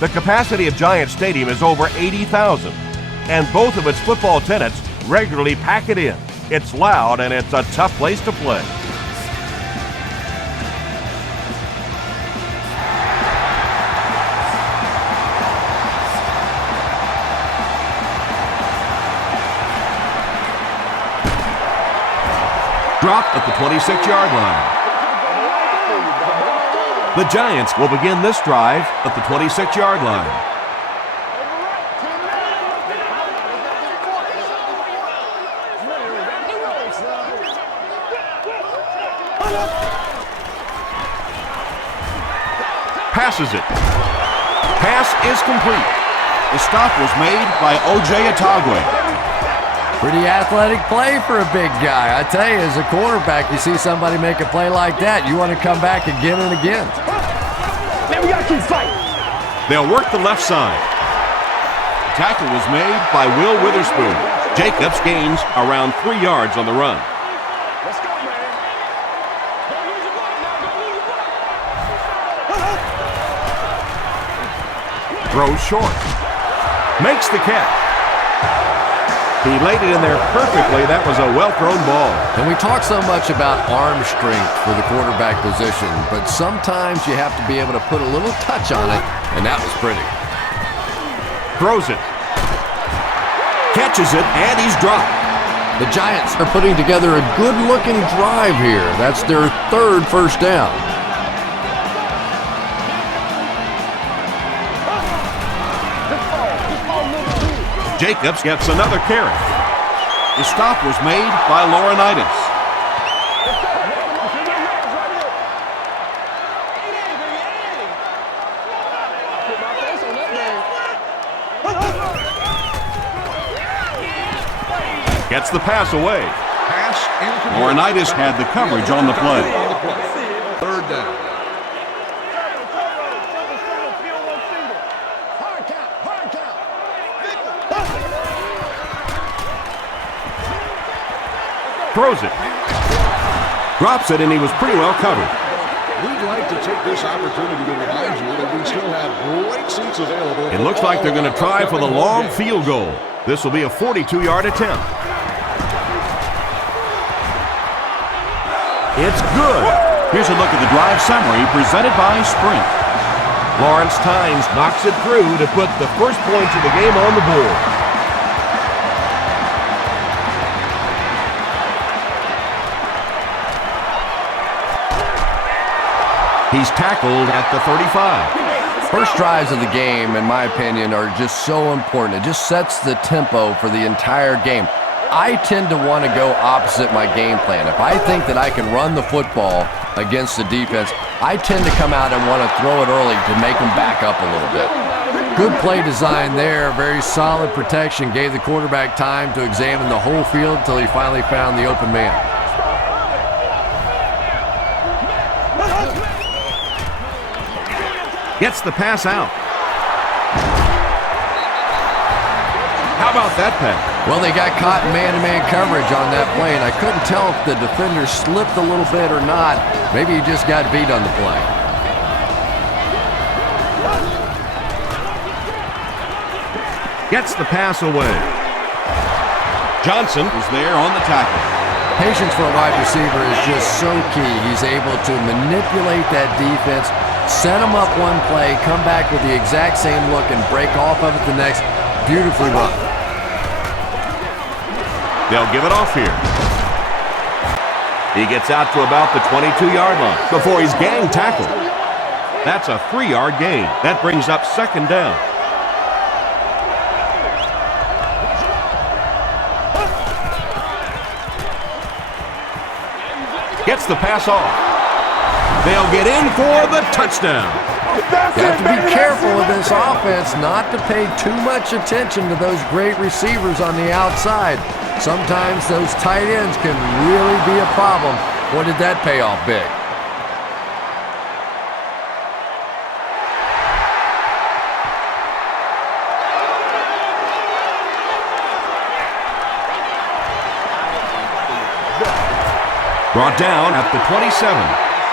The capacity of Giant Stadium is over 80,000, and both of its football tenants regularly pack it in. It's loud and it's a tough place to play. Dropped at the 26-yard line. The Giants will begin this drive at the 26-yard line. Passes it. Pass is complete. The stop was made by O.J. Atagwe. Pretty athletic play for a big guy. I tell you, as a quarterback, you see somebody make a play like that, you want to come back again and again. Man, we got to keep fighting. They'll work the left side. Tackle was made by Will Witherspoon. Jacobs gains around 3 yards on the run. Let's go, man. Don't lose your ball now. Don't lose your ball. Throws short. Makes the catch. He laid it in there perfectly. That was a well-thrown ball. And we talk so much about arm strength for the quarterback position, but sometimes you have to be able to put a little touch on it, and that was pretty. Throws it. Catches it, and he's dropped. The Giants are putting together a good-looking drive here. That's their third first down. Jacobs gets another carry. The stop was made by Laurinaitis. Gets the pass away. Pass incomplete. Laurinaitis had the coverage on the play. Third down. Throws it. Drops it, and he was pretty well covered. We'd like to take this opportunity to remind you that we still have great seats available. It looks like they're going to try for the long field goal. This will be a 42-yard attempt. It's good. Here's a look at the drive summary presented by Sprint. Lawrence Tynes knocks it through to put the first points of the game on the board. He's tackled at the 35. First drives of the game, in my opinion, are just so important. It just sets the tempo for the entire game. I tend to want to go opposite my game plan. If I think that I can run the football against the defense, I tend to come out and want to throw it early to make them back up a little bit. Good play design there, very solid protection, gave the quarterback time to examine the whole field until he finally found the open man. Gets the pass out. How about that pass? Well, they got caught in man-to-man coverage on that play, and I couldn't tell if the defender slipped a little bit or not. Maybe he just got beat on the play. Gets the pass away. Johnson Was there on the tackle. Patience for a wide receiver is just so key. He's able to manipulate that defense, set them up one play, come back with the exact same look, and break off of it the next. Beautifully run. They'll give it off here. He gets out to about the 22-yard line before he's gang tackled. That's a 3-yard gain. That brings up second down. Gets the pass off. They'll get in for the touchdown. You have to be careful with this offense not to pay too much attention to those great receivers on the outside. Sometimes those tight ends can really be a problem. Boy, did that pay off big. Brought down at the 27.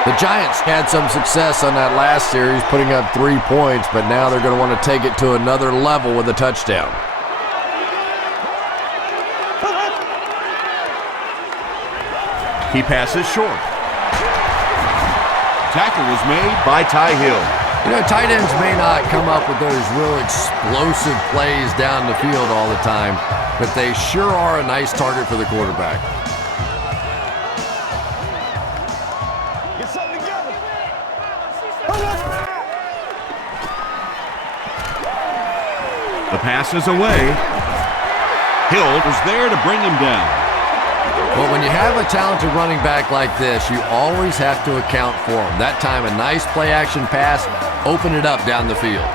The Giants had some success on that last series, putting up 3 points, but now they're going to want to take it to another level with a touchdown. He passes short. Tackle was made by Ty Hill. You know, tight ends may not come up with those real explosive plays down the field all the time, but they sure are a nice target for the quarterback. Get something together. The pass is away. Hill was there to bring him down. But when you have a talented running back like this, you always have to account for him. That time, a nice play-action pass, open it up down the field.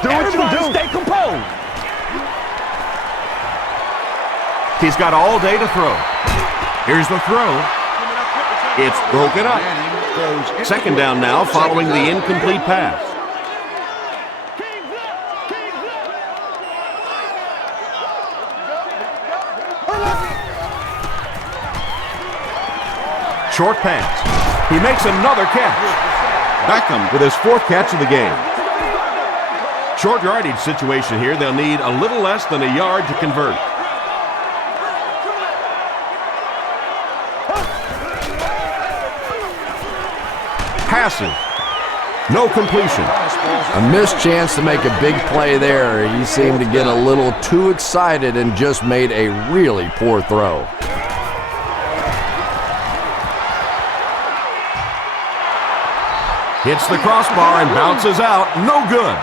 Do what you do. Stay composed. He's got all day to throw. Here's the throw. It's broken up. Second down now following the incomplete pass. Short pass. He makes another catch. Beckham with his 4th catch of the game. Short yardage situation here. They'll need a little less than a yard to convert. Passes. No completion. A missed chance to make a big play there. He seemed to get a little too excited and just made a really poor throw. Hits the crossbar and bounces out. No good.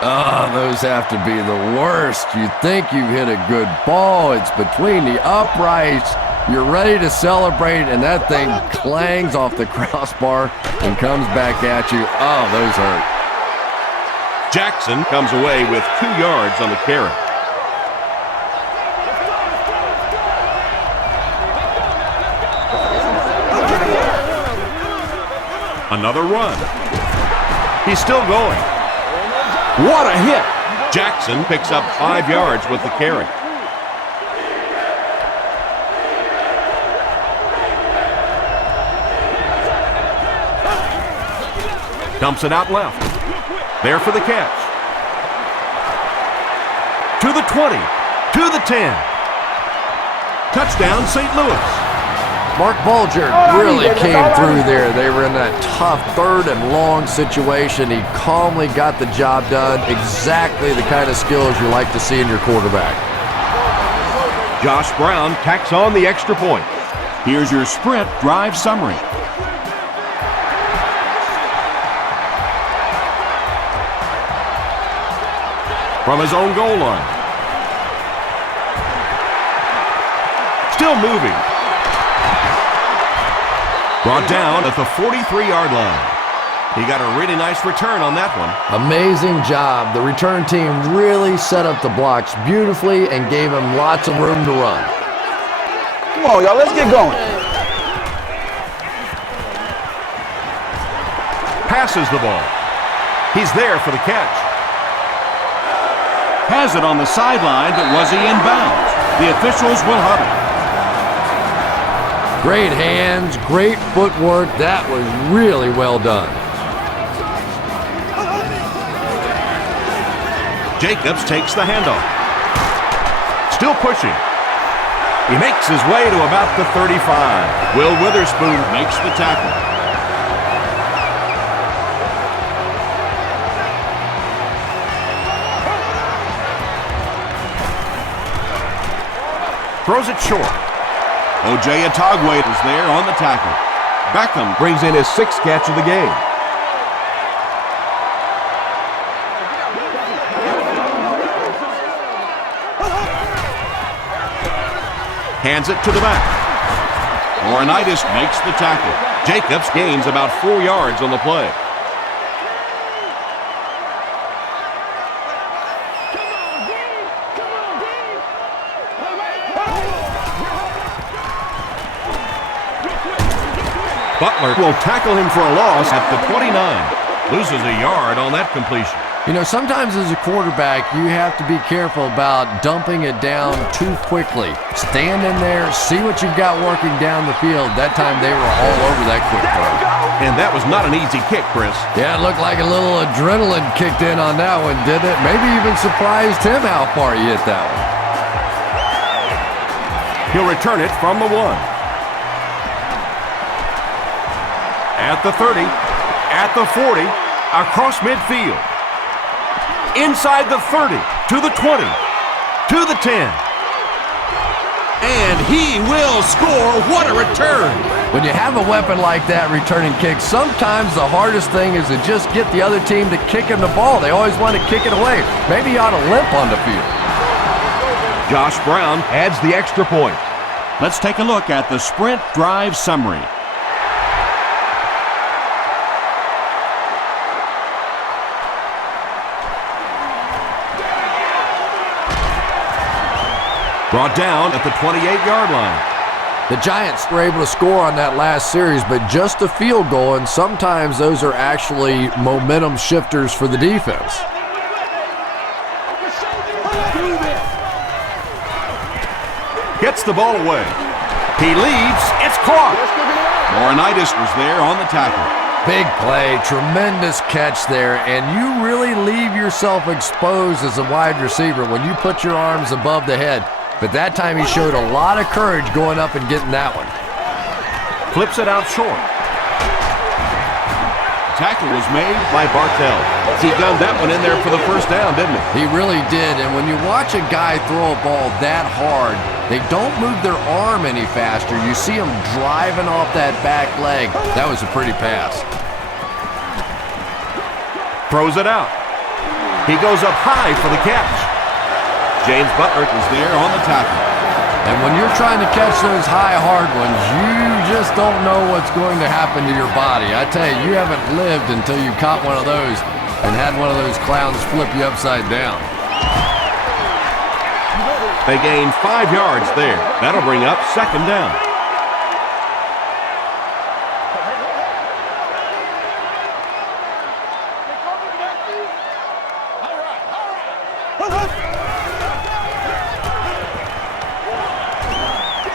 Oh, those have to be the worst. You think you've hit a good ball. It's between the uprights. You're ready to celebrate, and that thing clangs off the crossbar and comes back at you. Oh, those hurt. Jackson comes away with 2 yards on the carry. Another run. He's still going. What a hit! Jackson picks up 5 yards with the carry. Dumps it out left. There for the catch. To the 20. To the 10. Touchdown, St. Louis. Mark Bulger really came through there. They were in that tough 3rd and long situation. He calmly got the job done. Exactly the kind of skills you like to see in your quarterback. Josh Brown tacks on the extra point. Here's your sprint drive summary. From his own goal line. Still moving. Brought down at the 43-yard line. He got a really nice return on that one. Amazing job. The return team really set up the blocks beautifully and gave him lots of room to run. Come on, y'all, let's get going. Passes the ball. He's there for the catch. Has it on the sideline, but was he in bounds? The officials will hug it. Great hands, great footwork. That was really well done. Jacobs takes the handoff. Still pushing. He makes his way to about the 35. Will Witherspoon makes the tackle. Throws it short. O.J. Atogwe is there on the tackle. Beckham brings in his 6th catch of the game. Hands it to the back. Laurinaitis makes the tackle. Jacobs gains about 4 yards on the play. Butler will tackle him for a loss at the 29. Loses a yard on that completion. You know, sometimes as a quarterback, you have to be careful about dumping it down too quickly. Stand in there, see what you've got working down the field. That time they were all over that quick throw. And that was not an easy kick, Chris. Yeah, it looked like a little adrenaline kicked in on that one, didn't it? Maybe even surprised him how far he hit that one. He'll return it from the 1. At the 30, at the 40, across midfield. Inside the 30, to the 20, to the 10. And he will score. What a return. When you have a weapon like that returning kicks, sometimes the hardest thing is to just get the other team to kick him the ball. They always want to kick it away. Maybe he ought to limp on the field. Josh Brown adds the extra point. Let's take a look at the sprint drive summary. Brought down at the 28-yard line. The Giants were able to score on that last series, but just a field goal, and sometimes those are actually momentum shifters for the defense. Gets the ball away. He leads. It's caught. Laurinaitis was there on the tackle. Big play, tremendous catch there, and you really leave yourself exposed as a wide receiver when you put your arms above the head. But that time he showed a lot of courage going up and getting that one. Flips it out short. Tackle was made by Bartell. He gunned that one in there for the first down, didn't he? He really did, and when you watch a guy throw a ball that hard, they don't move their arm any faster. You see him driving off that back leg. That was a pretty pass. Throws it out. He goes up high for the catch. James Butler was there on the tackle. And when you're trying to catch those high, hard ones, you just don't know what's going to happen to your body. I tell you, you haven't lived until you caught one of those and had one of those clowns flip you upside down. They gain 5 yards there. That'll bring up second down.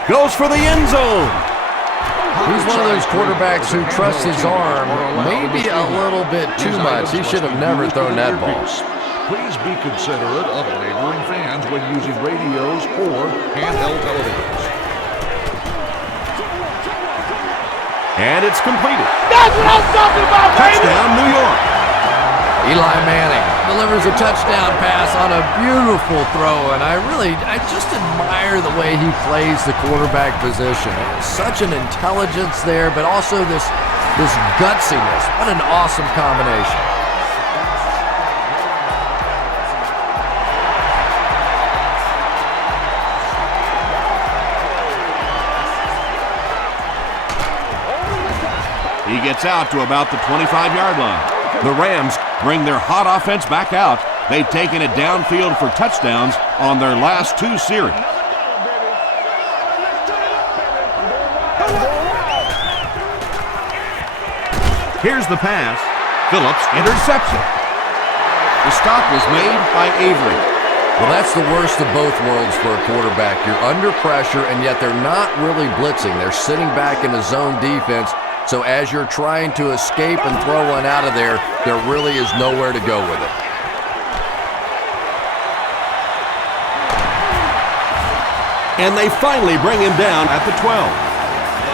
Goes for the end zone. He's one of those quarterbacks who trusts his arm maybe a little bit too much. He should have never thrown that ball. Please be considerate of neighboring fans when using radios or handheld televisions. And it's completed. That's what I'm talking about, baby! Touchdown, New York. Eli Manning delivers a touchdown pass on a beautiful throw, and I just admire the way he plays the quarterback position. Such an intelligence there, but also this gutsiness. What an awesome combination. He gets out to about the 25-yard line. The Rams bring their hot offense back out. They've taken it downfield for touchdowns on their last 2 series. Here's the pass. Phillips intercepts it. The stop was made by Avery. Well, that's the worst of both worlds for a quarterback. You're under pressure, and yet they're not really blitzing. They're sitting back in a zone defense. So as you're trying to escape and throw one out of there, there really is nowhere to go with it. And they finally bring him down at the 12.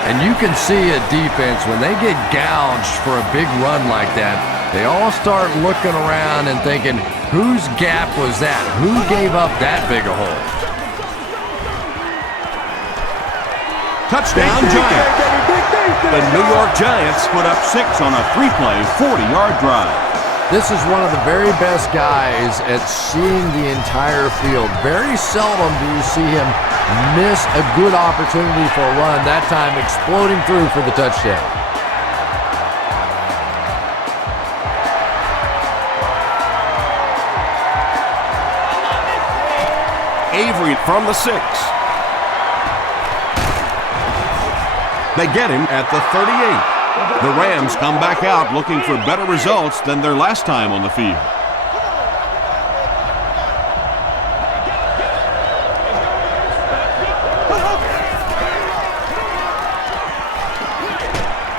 And you can see a defense, when they get gouged for a big run like that, they all start looking around and thinking, whose gap was that? Who gave up that big a hole? Touchdown, Giants. The New York Giants put up 6 on a 3-play, 40-yard drive. This is one of the very best guys at seeing the entire field. Very seldom do you see him miss a good opportunity for a run, that time exploding through for the touchdown. Avery from the 6. They get him at the 38. The Rams come back out looking for better results than their last time on the field.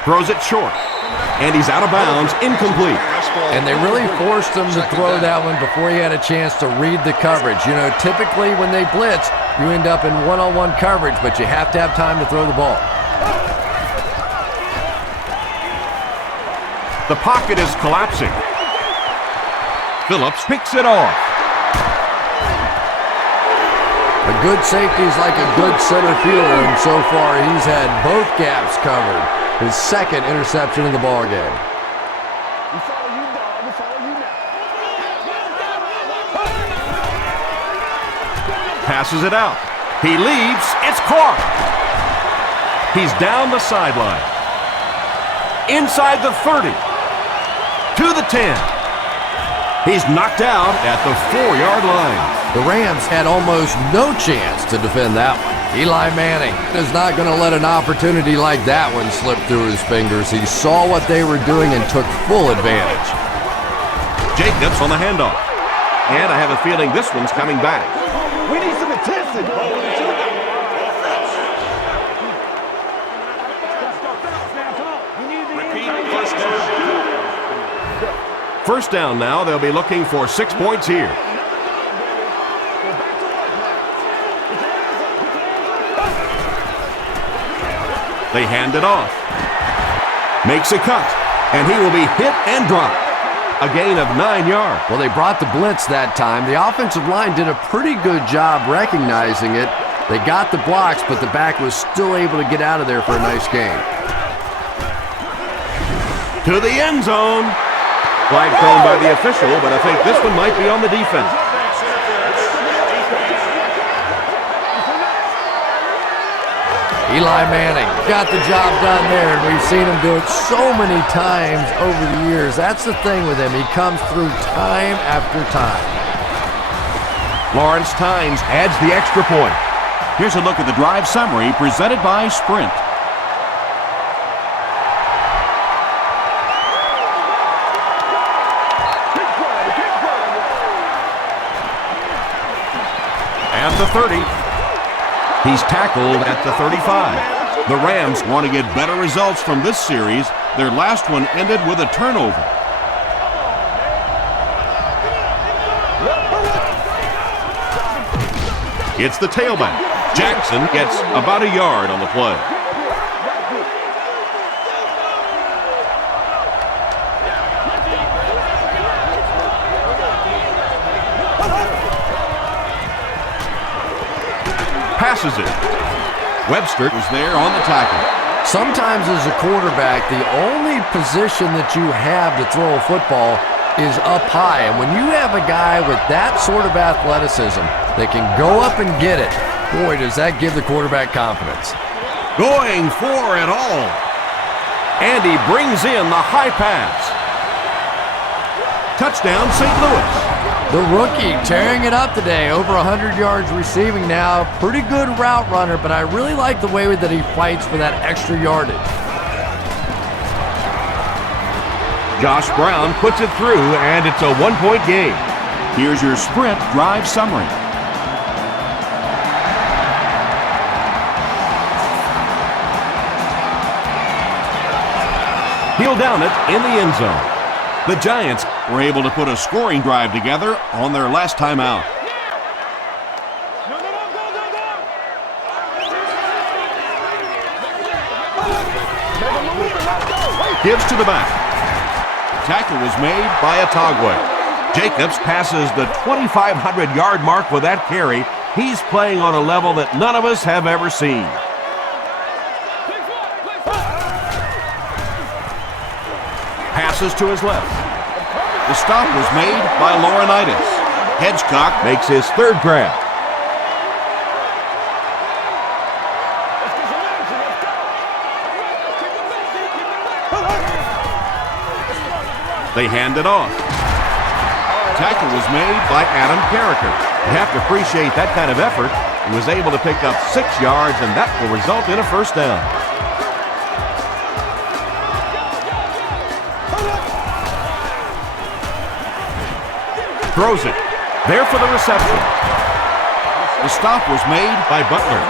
Throws it short. And he's out of bounds, incomplete. And they really forced him to throw that one before he had a chance to read the coverage. You know, typically when they blitz, you end up in one-on-one coverage, but you have to have time to throw the ball. The pocket is collapsing. Phillips picks it off. A good safety is like a good center fielder, and so far he's had both gaps covered. His second interception in the ball game. We follow you, dog. We follow you now. Passes it out. He leaps. It's caught. He's down the sideline. Inside the 30. To the 10. He's knocked out at the 4-yard line. The Rams had almost no chance to defend that one. Eli Manning is not going to let an opportunity like that one slip through his fingers. He saw what they were doing and took full advantage. Jacobs on the handoff. And I have a feeling this one's coming back. We need some attention. First down now. They'll be looking for 6 points here. They hand it off. Makes a cut. And he will be hit and dropped. A gain of 9 yards. Well, they brought the blitz that time. The offensive line did a pretty good job recognizing it. They got the blocks, but the back was still able to get out of there for a nice gain. To the end zone. Flag thrown by the official, but I think this one might be on the defense. Eli Manning got the job done there, and we've seen him do it so many times over the years. That's the thing with him. He comes through time after time. Lawrence Tynes adds the extra point. Here's a look at the drive summary presented by Sprint. At the 30. He's tackled at the 35. The Rams want to get better results from this series. Their last one ended with a turnover. It's the tailback. Jackson gets about a yard on the play. Passes it. Webster was there on the tackle. Sometimes as a quarterback, the only position that you have to throw a football is up high. And when you have a guy with that sort of athleticism that can go up and get it, boy, does that give the quarterback confidence. Going for it all. And he brings in the high pass. Touchdown, St. Louis. The rookie tearing it up today, over 100 yards receiving now. Pretty good route runner, but I really like the way that he fights for that extra yardage. Josh Brown puts it through, and it's a 1-point game. Here's your Sprint drive summary. He'll down it in the end zone. The Giants were able to put a scoring drive together on their last time out. Gives to the back. Tackle was made by Atagwe. Jacobs passes the 2,500-yard mark with that carry. He's playing on a level that none of us have ever seen. Passes to his left. The stop was made by Laurinaitis. Hedgecock makes his third grab. They hand it off. Tackle was made by Adam Carricker. You have to appreciate that kind of effort. He was able to pick up 6 yards, and that will result in a first down. Throws it. There for the reception. The stop was made by Butler.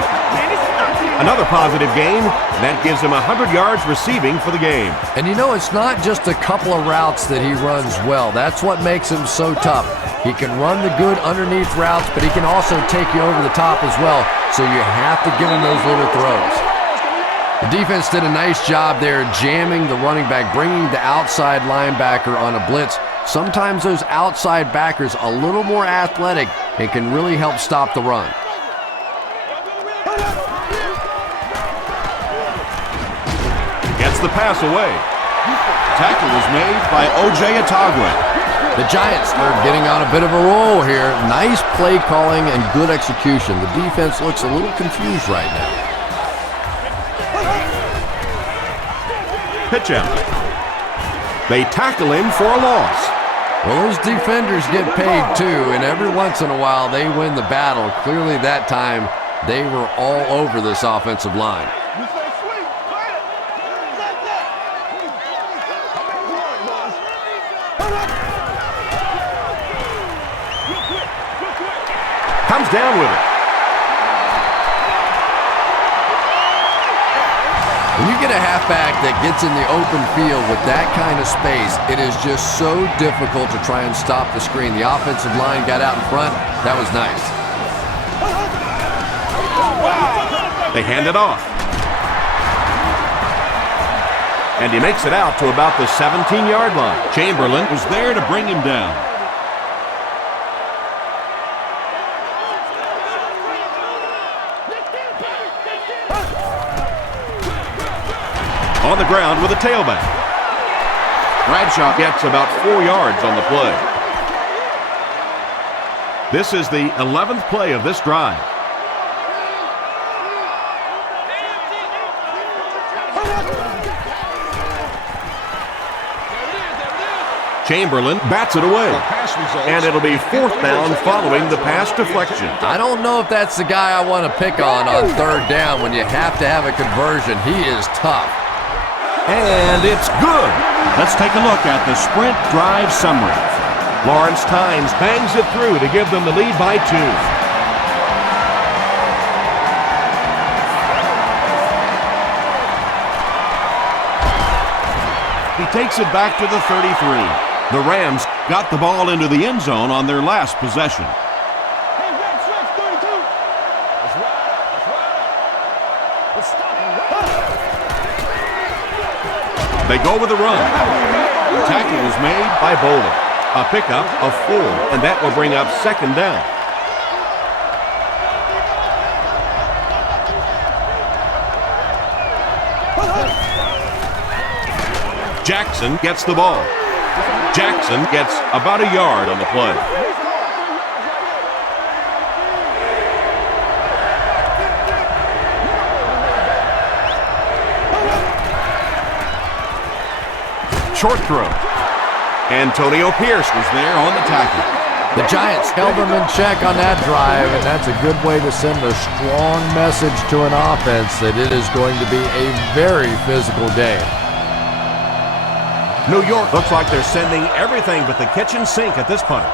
Another positive gain. That gives him 100 yards receiving for the game. And you know, it's not just a couple of routes that he runs well. That's what makes him so tough. He can run the good underneath routes, but he can also take you over the top as well, so you have to give him those little throws. The defense did a nice job there jamming the running back, bringing the outside linebacker on a blitz. Sometimes those outside backers a little more athletic and can really help stop the run. Gets the pass away. Tackle was made by O.J. Atagwe. The Giants are getting on a bit of a roll here. Nice play calling and good execution. The defense looks a little confused right now. Pitch out. They tackle him for a loss. Well, those defenders get paid too, and every once in a while they win the battle. Clearly that time they were all over this offensive line. Comes down with it. When you get a halfback that gets in the open field with that kind of space, it is just so difficult to try and stop the screen. The offensive line got out in front. That was nice. They hand it off. And he makes it out to about the 17-yard line. Chamberlain was there to bring him down. On the ground with a tailback. Bradshaw gets about 4 yards on the play. This is the 11th play of this drive. Chamberlain bats it away. And it'll be 4th down following the pass deflection. I don't know if that's the guy I want to pick on 3rd down when you have to have a conversion. He is tough. And it's good. Let's take a look at the sprint drive summary. Lawrence Tynes bangs it through to give them the lead by 2. He takes it back to the 33. The Rams got the ball into the end zone on their last possession. They go with a run. The tackle was made by Bowler. A pickup of 4, and that will bring up 2nd down. Jackson gets the ball. Jackson gets about a yard on the play. Short throw. Antonio Pierce was there on the tackle. The Giants held them in check on that drive, and that's a good way to send a strong message to an offense that it is going to be a very physical game. New York looks like they're sending everything but the kitchen sink at this point.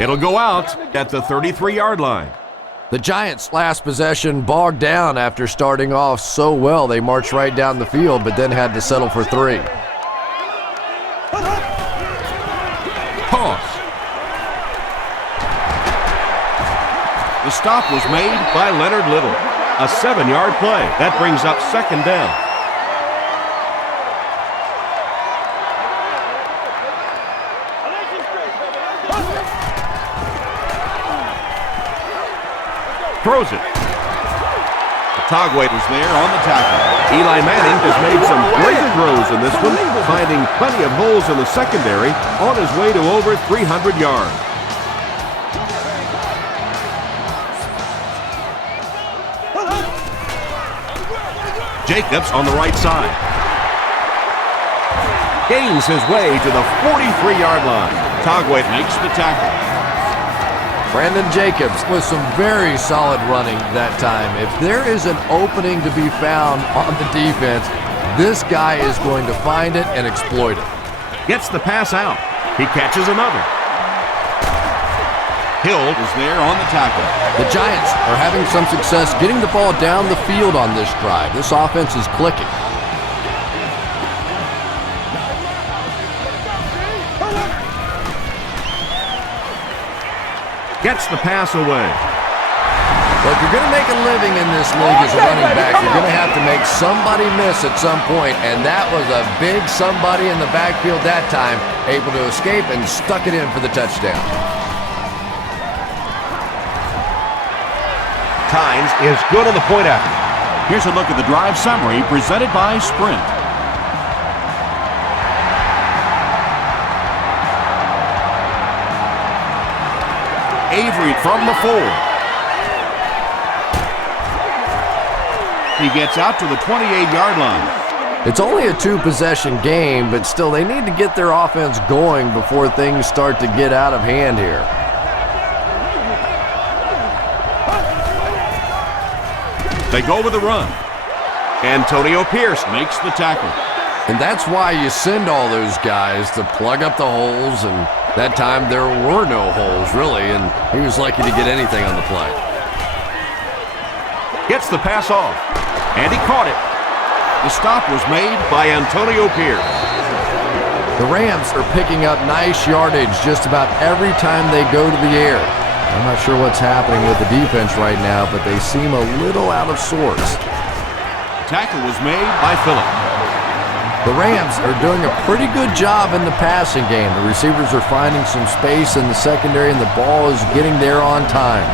It'll go out at the 33-yard line. The Giants' last possession bogged down after starting off so well. They marched right down the field, but then had to settle for 3. Toss. The stop was made by Leonard Little. A 7-yard play. That brings up 2nd down. Throws it. Atagwe was there on the tackle. Eli Manning has made some great throws in this one, finding plenty of holes in the secondary on his way to over 300 yards. Jacobs on the right side. Gains his way to the 43-yard line. Atagwe makes the tackle. Brandon Jacobs with some very solid running that time. If there is an opening to be found on the defense, This guy is going to find it and exploit it. Gets the pass out. He catches another. Hill is there on the tackle. The Giants are having some success getting the ball down the field on this drive. This offense is clicking. Gets the pass away. Well, if you're going to make a living in this league as a running back, you're going to have to make somebody miss at some point, and that was a big somebody in the backfield that time, able to escape and stuck it in for the touchdown. Tynes is good on the point after. Here's a look at the drive summary presented by Sprint. Avery from the 4. He gets out to the 28-yard line. It's only a 2-possession game, but still they need to get their offense going before things start to get out of hand here. They go with the run. Antonio Pierce makes the tackle. And that's why you send all those guys to plug up the holes, and that time there were no holes, really, and he was lucky to get anything on the play. Gets the pass off, and he caught it. The stop was made by Antonio Pierce. The Rams are picking up nice yardage just about every time they go to the air. I'm not sure what's happening with the defense right now, but they seem a little out of sorts. Tackle was made by Phillip. The Rams are doing a pretty good job in the passing game. The receivers are finding some space in the secondary, and the ball is getting there on time.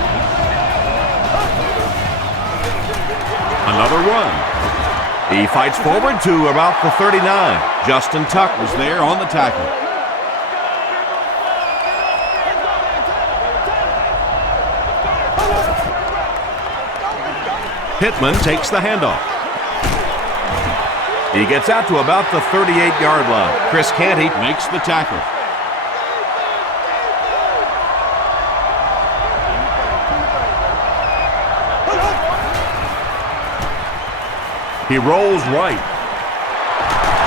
Another run. He fights forward to about the 39. Justin Tuck was there on the tackle. Pittman takes the handoff. He gets out to about the 38-yard line. Chris Canty makes the tackle. He rolls right.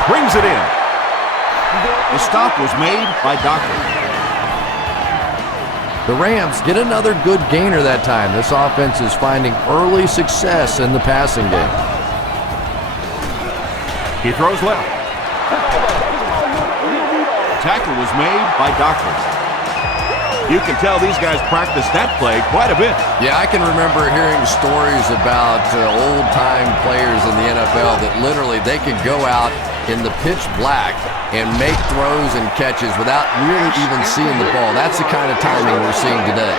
Brings it in. The stop was made by Doctor. The Rams get another good gainer that time. This offense is finding early success in the passing game. He throws left. Tackle was made by Doctor. You can tell these guys practice that play quite a bit. Yeah, I can remember hearing stories about old-time players in the NFL that literally they could go out in the pitch black and make throws and catches without really even seeing the ball. That's the kind of timing we're seeing today.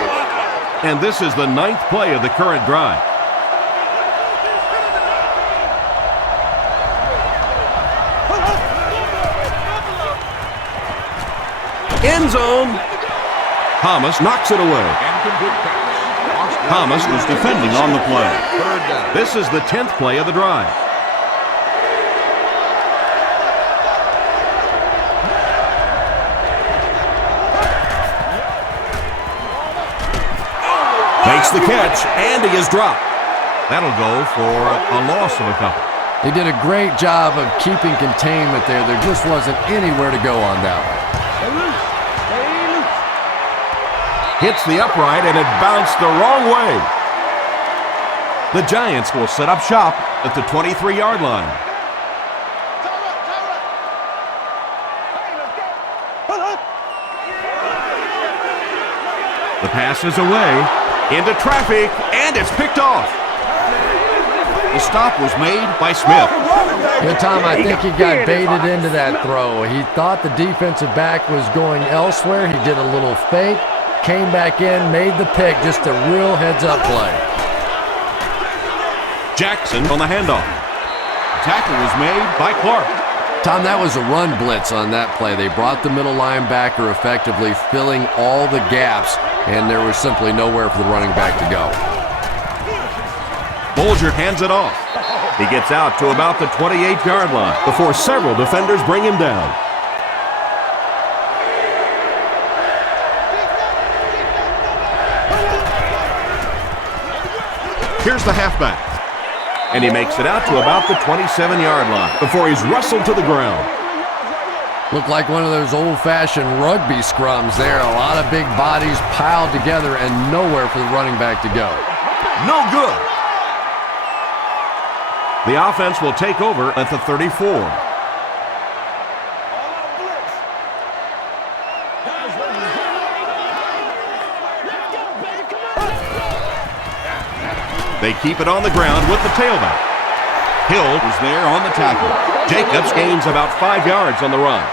And this is the 9th play of the current drive. End zone. Thomas knocks it away. Thomas was defending on the play. This is the 10th play of the drive. Makes the catch, and he is dropped. That'll go for a loss of a couple. They did a great job of keeping containment there. There just wasn't anywhere to go on that one. Hits the upright, and it bounced the wrong way. The Giants will set up shop at the 23-yard line. The pass is away, into traffic, and it's picked off. The stop was made by Smith. Yeah, Tom, I think he got baited into that throw. He thought the defensive back was going elsewhere. He did a little fake, came back in, made the pick, just a real heads-up play. Jackson on the handoff. Tackle was made by Clark. Tom, that was a run blitz on that play. They brought the middle linebacker effectively, filling all the gaps, and there was simply nowhere for the running back to go. Bolger hands it off. He gets out to about the 28-yard line before several defenders bring him down. Here's the halfback. And he makes it out to about the 27-yard line before he's wrestled to the ground. Looked like one of those old-fashioned rugby scrums there. A lot of big bodies piled together and nowhere for the running back to go. No good. The offense will take over at the 34. They keep it on the ground with the tailback. Hill is there on the tackle. Jacobs gains about 5 yards on the run.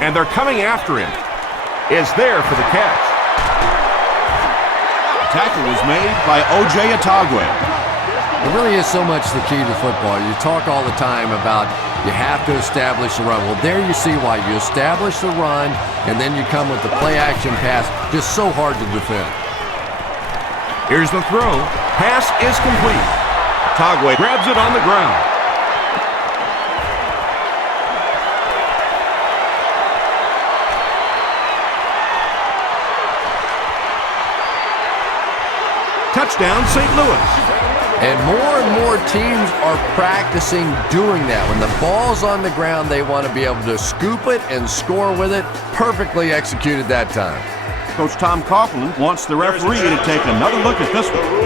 And they're coming after him. Is there for the catch. The tackle was made by O.J. Atagwe. It really is so much the key to football. You talk all the time about you have to establish the run. Well, there you see why. You establish the run, and then you come with the play-action pass. Just so hard to defend. Here's the throw. Pass is complete. Atagwe grabs it on the ground. Touchdown, St. Louis. And more teams are practicing doing that. When the ball's on the ground, they want to be able to scoop it and score with it. Perfectly executed that time. Coach Tom Coughlin wants the referee to take another look at this one.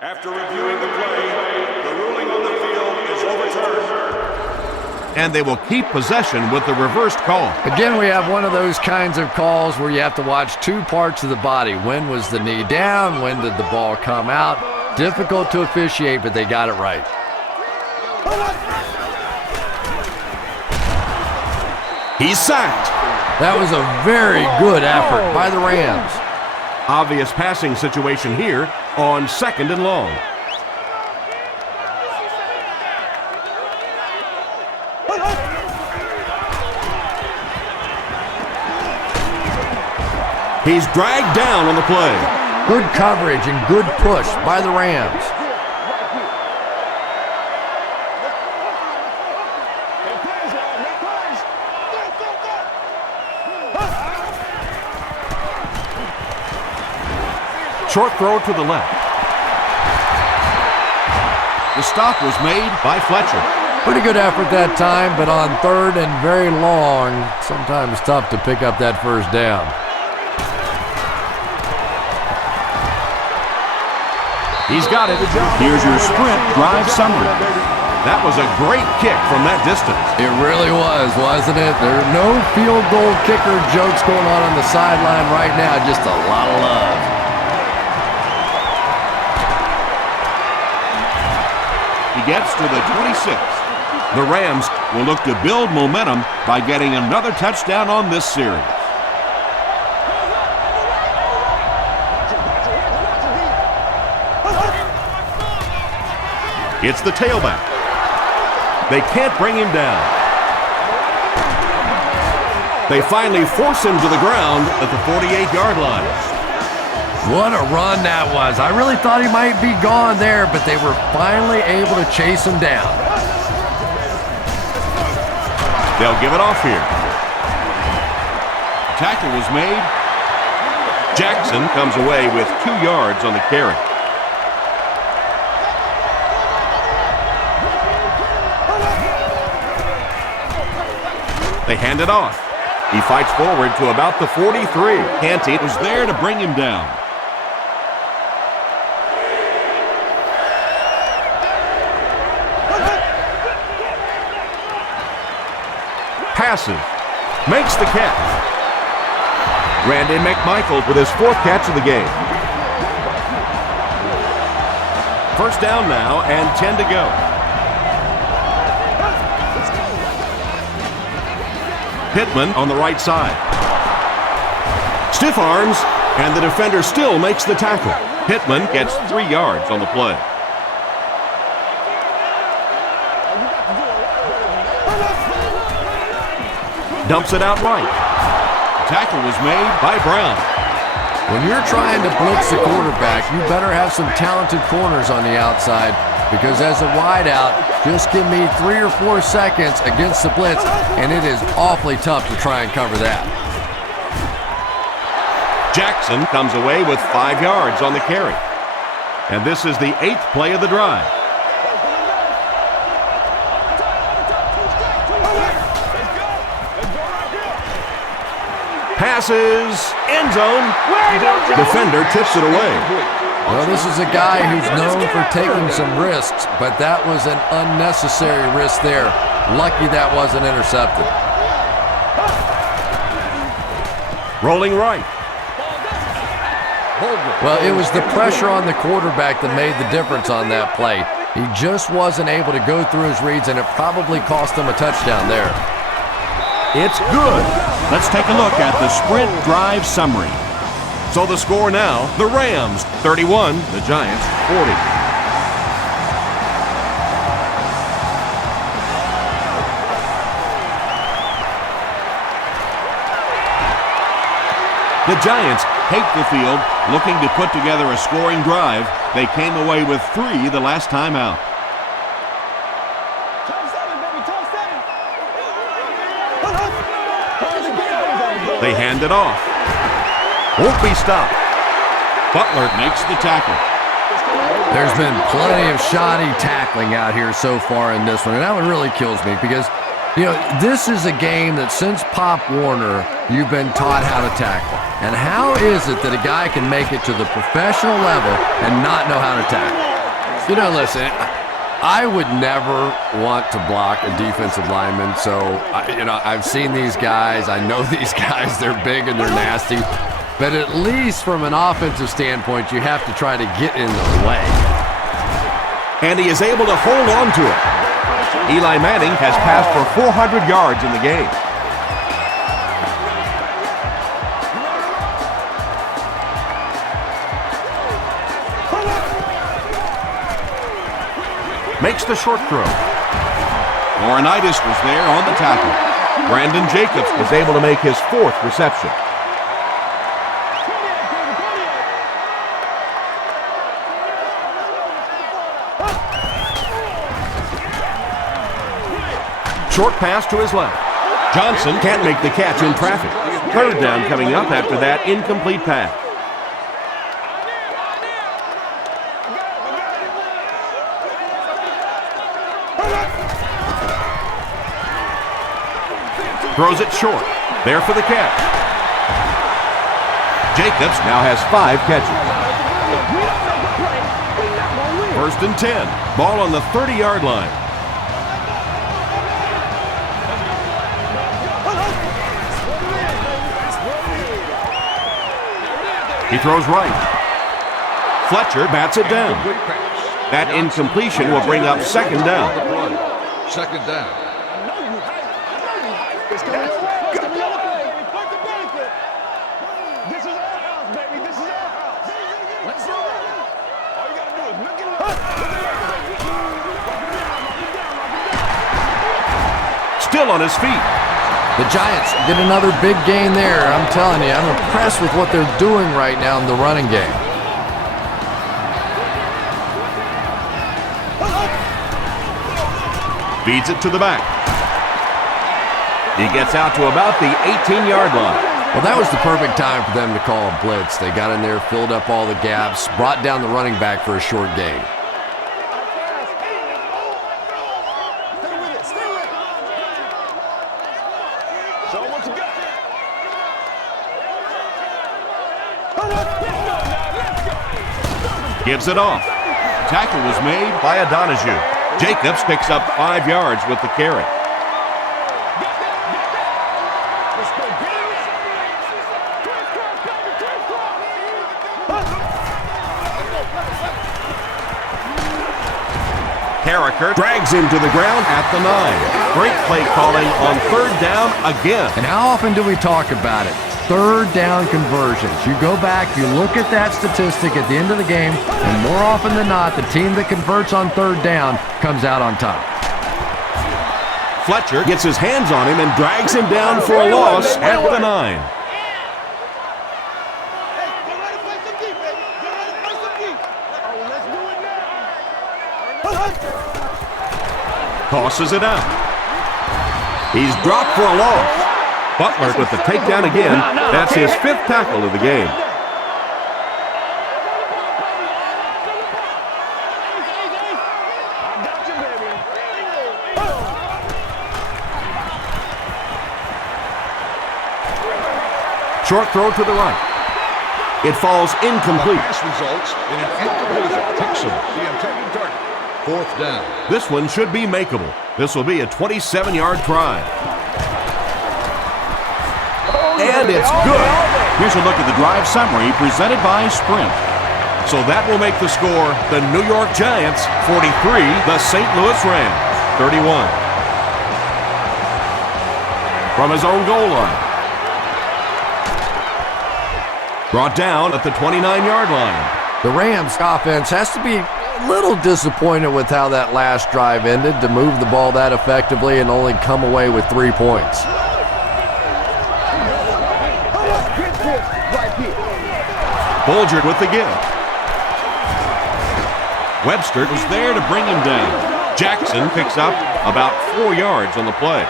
After reviewing the play, the ruling on the field is overturned. And they will keep possession with the reversed call. Again, we have one of those kinds of calls where you have to watch two parts of the body. When was the knee down? When did the ball come out? Difficult to officiate, but they got it right. He's sacked. That was a very good effort by the Rams. Obvious passing situation here on 2nd and long. He's dragged down on the play. Good coverage and good push by the Rams. Short throw to the left. The stop was made by Fletcher. Pretty good effort that time, but on 3rd and very long, sometimes tough to pick up that first down. He's got it. Here's your sprint drive summary. That was a great kick from that distance. It really was, wasn't it? There are no field goal kicker jokes going on the sideline right now, just a lot of love. He gets to the 26. The Rams will look to build momentum by getting another touchdown on this series. It's the tailback. They can't bring him down. They finally force him to the ground at the 48-yard line. What a run that was. I really thought he might be gone there, but they were finally able to chase him down. They'll give it off here. Tackle was made. Jackson comes away with 2 yards on the carry. They hand it off. He fights forward to about the 43. Canty was there to bring him down. Passes. Makes the catch. Brandon McMichael with his 4th catch of the game. First down now and 10 to go. Pittman on the right side. Stiff arms, and the defender still makes the tackle. Pittman gets 3 yards on the play. Dumps it out right. tackle was made by Brown. When you're trying to blitz the quarterback, you better have some talented corners on the outside, because as a wideout, just give me 3 or 4 seconds against the blitz, and it is awfully tough to try and cover that. Jackson comes away with 5 yards on the carry. And this is the 8th play of the drive. Passes, end zone. Defender tips it away. Well, this is a guy who's known for taking some risks, but that was an unnecessary risk there. Lucky that wasn't intercepted. Rolling right. Well, it was the pressure on the quarterback that made the difference on that play. He just wasn't able to go through his reads, and it probably cost him a touchdown there. It's good. Let's take a look at the sprint drive summary. So the score now, the Rams 31, the Giants 40. The Giants take the field, looking to put together a scoring drive. They came away with 3 the last time out. They hand it off. Won't be stopped. Butler makes the tackle. There's been plenty of shoddy tackling out here so far in this one, and that one really kills me because, you know, this is a game that since Pop Warner, you've been taught how to tackle. And how is it that a guy can make it to the professional level and not know how to tackle? You know, listen, I would never want to block a defensive lineman, so, I've seen these guys. I know these guys. They're big and they're nasty. But at least from an offensive standpoint, you have to try to get in the way. And he is able to hold on to it. Eli Manning has passed for 400 yards in the game. Makes the short throw. Laurinaitis was there on the tackle. Brandon Jacobs was able to make his 4th reception. Short pass to his left. Johnson can't make the catch in traffic. 3rd down coming up after that incomplete pass. Throws it short. There for the catch. Jacobs now has 5 catches. 1st and 10. Ball on the 30-yard line. He throws right. Fletcher bats it down. That incompletion will bring up 2nd down. 2nd down. Still on his feet. The Giants get another big gain there. I'm telling you, I'm impressed with what they're doing right now in the running game. Feeds it to the back. He gets out to about the 18-yard line. Well, that was the perfect time for them to call a blitz. They got in there, filled up all the gaps, brought down the running back for a short gain. Gives it off. Tackle was made by Adonijah. Jacobs picks up 5 yards with the carry. Carricker drags him to the ground at the 9. Great play calling on 3rd down again. And how often do we talk about it? 3rd down conversions. You go back, you look at that statistic at the end of the game, and more often than not, the team that converts on 3rd down comes out on top. Fletcher gets his hands on him and drags him down for a loss at the 9. Tosses it out. He's dropped for a loss. Butler with the takedown again. That's his 5th tackle of the game. Short throw to the right. It falls incomplete. The pass results in an incompletion. Dixon, the intended target. 4th down. This one should be makeable. This will be a 27-yard try. And it's good. Here's a look at the drive summary presented by Sprint. So that will make the score the New York Giants 43, the St. Louis Rams 31. From his own goal line. Brought down at the 29-yard line. The Rams offense has to be a little disappointed with how that last drive ended to move the ball that effectively and only come away with 3 points. Bulger with the give. Webster was there to bring him down. Jackson picks up about 4 yards on the play.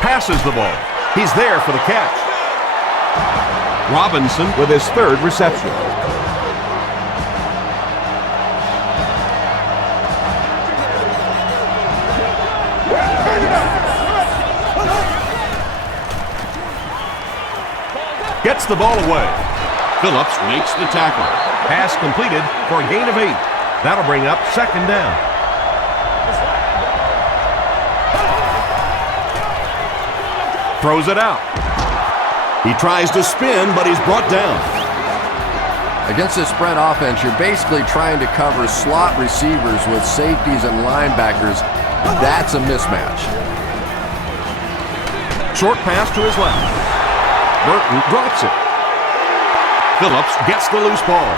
Passes the ball. He's there for the catch. Robinson with his 3rd reception. Gets the ball away. Phillips makes the tackle. Pass completed for a gain of 8. That'll bring up 2nd down. Throws it out. He tries to spin, but he's brought down. Against this spread offense, you're basically trying to cover slot receivers with safeties and linebackers. That's a mismatch. Short pass to his left. Burton drops it. Phillips gets the loose ball.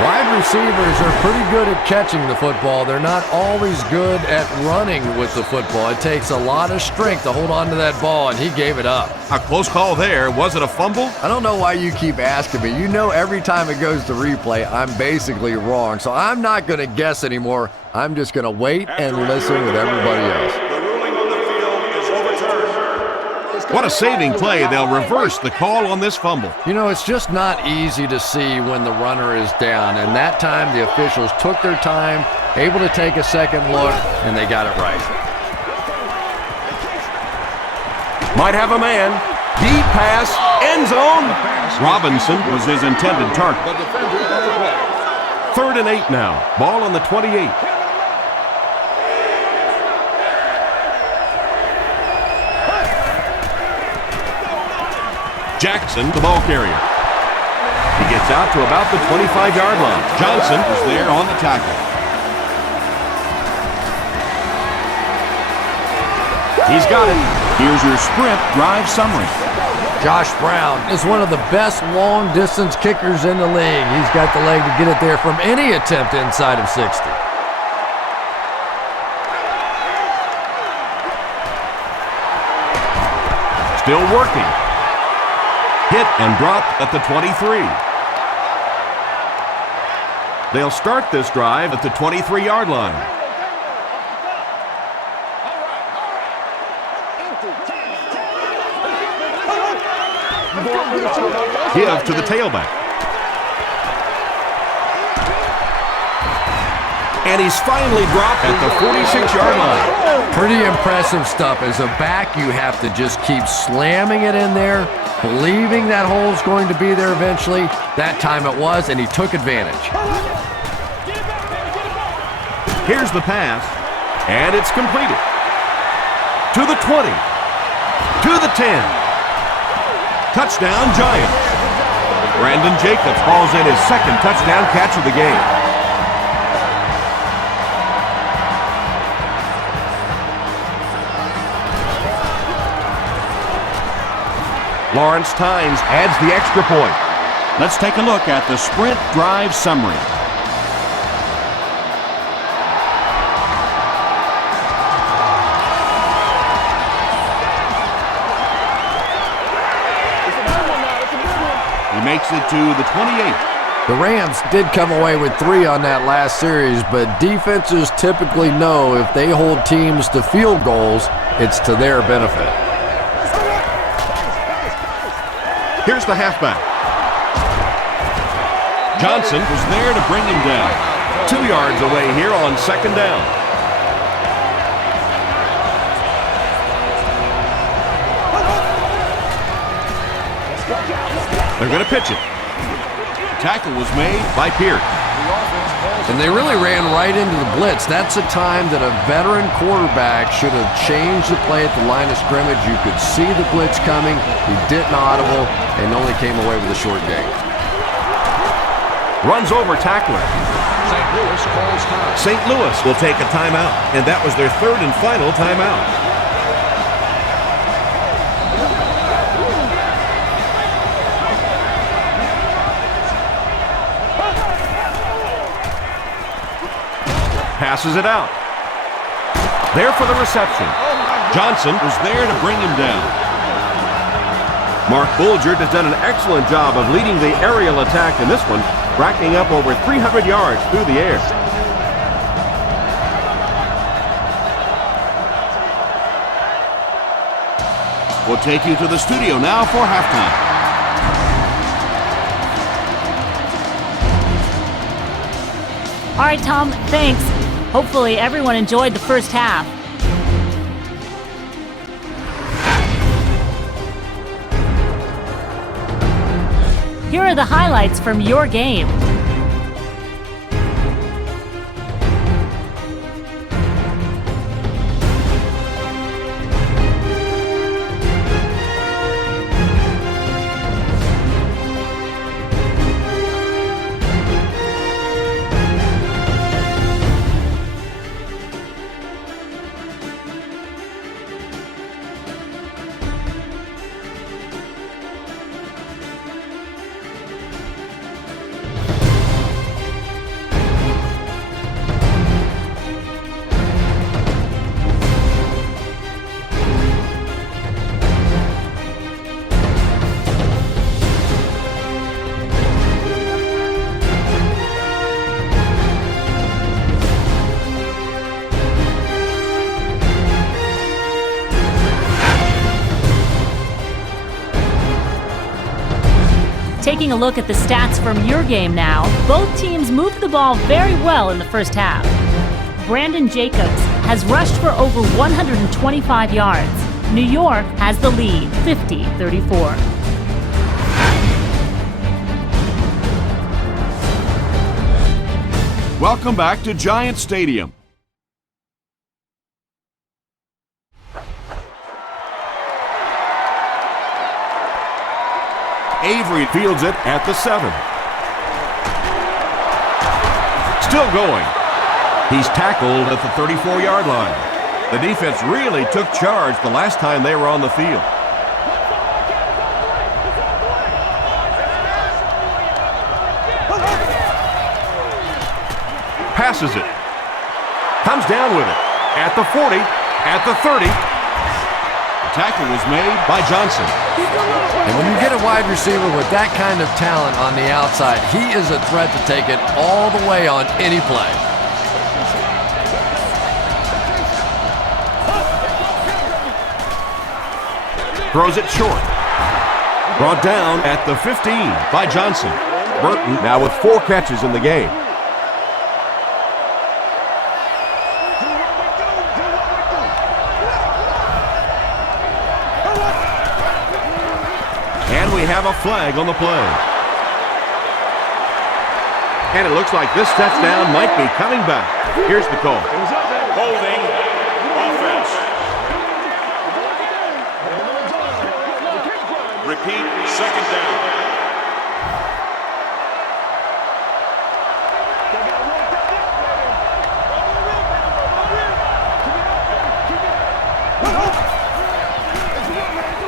Wide receivers are pretty good at catching the football. They're not always good at running with the football. It takes a lot of strength to hold on to that ball, and he gave it up. A close call there. Was it a fumble? I don't know why you keep asking me. You know every time it goes to replay, I'm basically wrong. So I'm not going to guess anymore. I'm just going to wait and listen with everybody else. What a saving play. They'll reverse the call on this fumble. You know, it's just not easy to see when the runner is down. And that time, the officials took their time, able to take a second look, and they got it right. Might have a man. Deep pass. End zone. Robinson was his intended target. 3rd and 8 now. Ball on the 28. Jackson, the ball carrier. He gets out to about the 25-yard line. Johnson is there on the tackle. He's got it. Here's your Sprint drive summary. Josh Brown is one of the best long-distance kickers in the league. He's got the leg to get it there from any attempt inside of 60. Still working. Hit and dropped at the 23. They'll start this drive at the 23-yard line. Give to the tailback. And he's finally dropped at the 46-yard line. Pretty impressive stuff. As a back, you have to just keep slamming it in there, believing that hole's going to be there eventually. That time it was, and he took advantage. Here's the pass, and it's completed. To the 20, to the 10. Touchdown, Giants. Brandon Jacobs hauls in his 2nd touchdown catch of the game. Lawrence Tynes adds the extra point. Let's take a look at the Sprint drive summary. He makes it to the 28. The Rams did come away with 3 on that last series, but defenses typically know if they hold teams to field goals, it's to their benefit. Here's the halfback. Johnson Was there to bring him down. 2 yards away here on second down. They're going to pitch it. Tackle was made. By Pierce. And they really ran right into the blitz. That's a time that a veteran quarterback should have changed the play at the line of scrimmage. You could see the blitz coming. He didn't audible and only came away with a short gain. Runs over tackler. St. Louis calls time. St. Louis will take a timeout, and that was their 3rd and final timeout. Passes it out. There for the reception. Johnson Was there to bring him down. Mark Bulger has done an excellent job of leading the aerial attack in this one, racking up over 300 yards through the air. We'll take you to the studio now for halftime. All right, Tom, thanks. Hopefully everyone enjoyed the first half. Here are the highlights from your game. Taking a look at the stats from your game now, both teams moved the ball very well in the first half. Brandon Jacobs has rushed for over 125 yards. New York has the lead, 50-34. Welcome back to Giant Stadium. Avery fields it at the 7. Still going. He's tackled at the 34-yard line. The defense really took charge the last time they were on the field. Passes it. Comes down with it. At the 40, at the 30. Tackle was made by Johnson. And when you get a wide receiver with that kind of talent on the outside, he is a threat to take it all the way on any play. Throws it short. Brought down at the 15 by Johnson. Burton now with 4 catches in the game. And we have a flag on the play. And it looks like this touchdown might be coming back. Here's the call. Holding offense. Repeat, second down.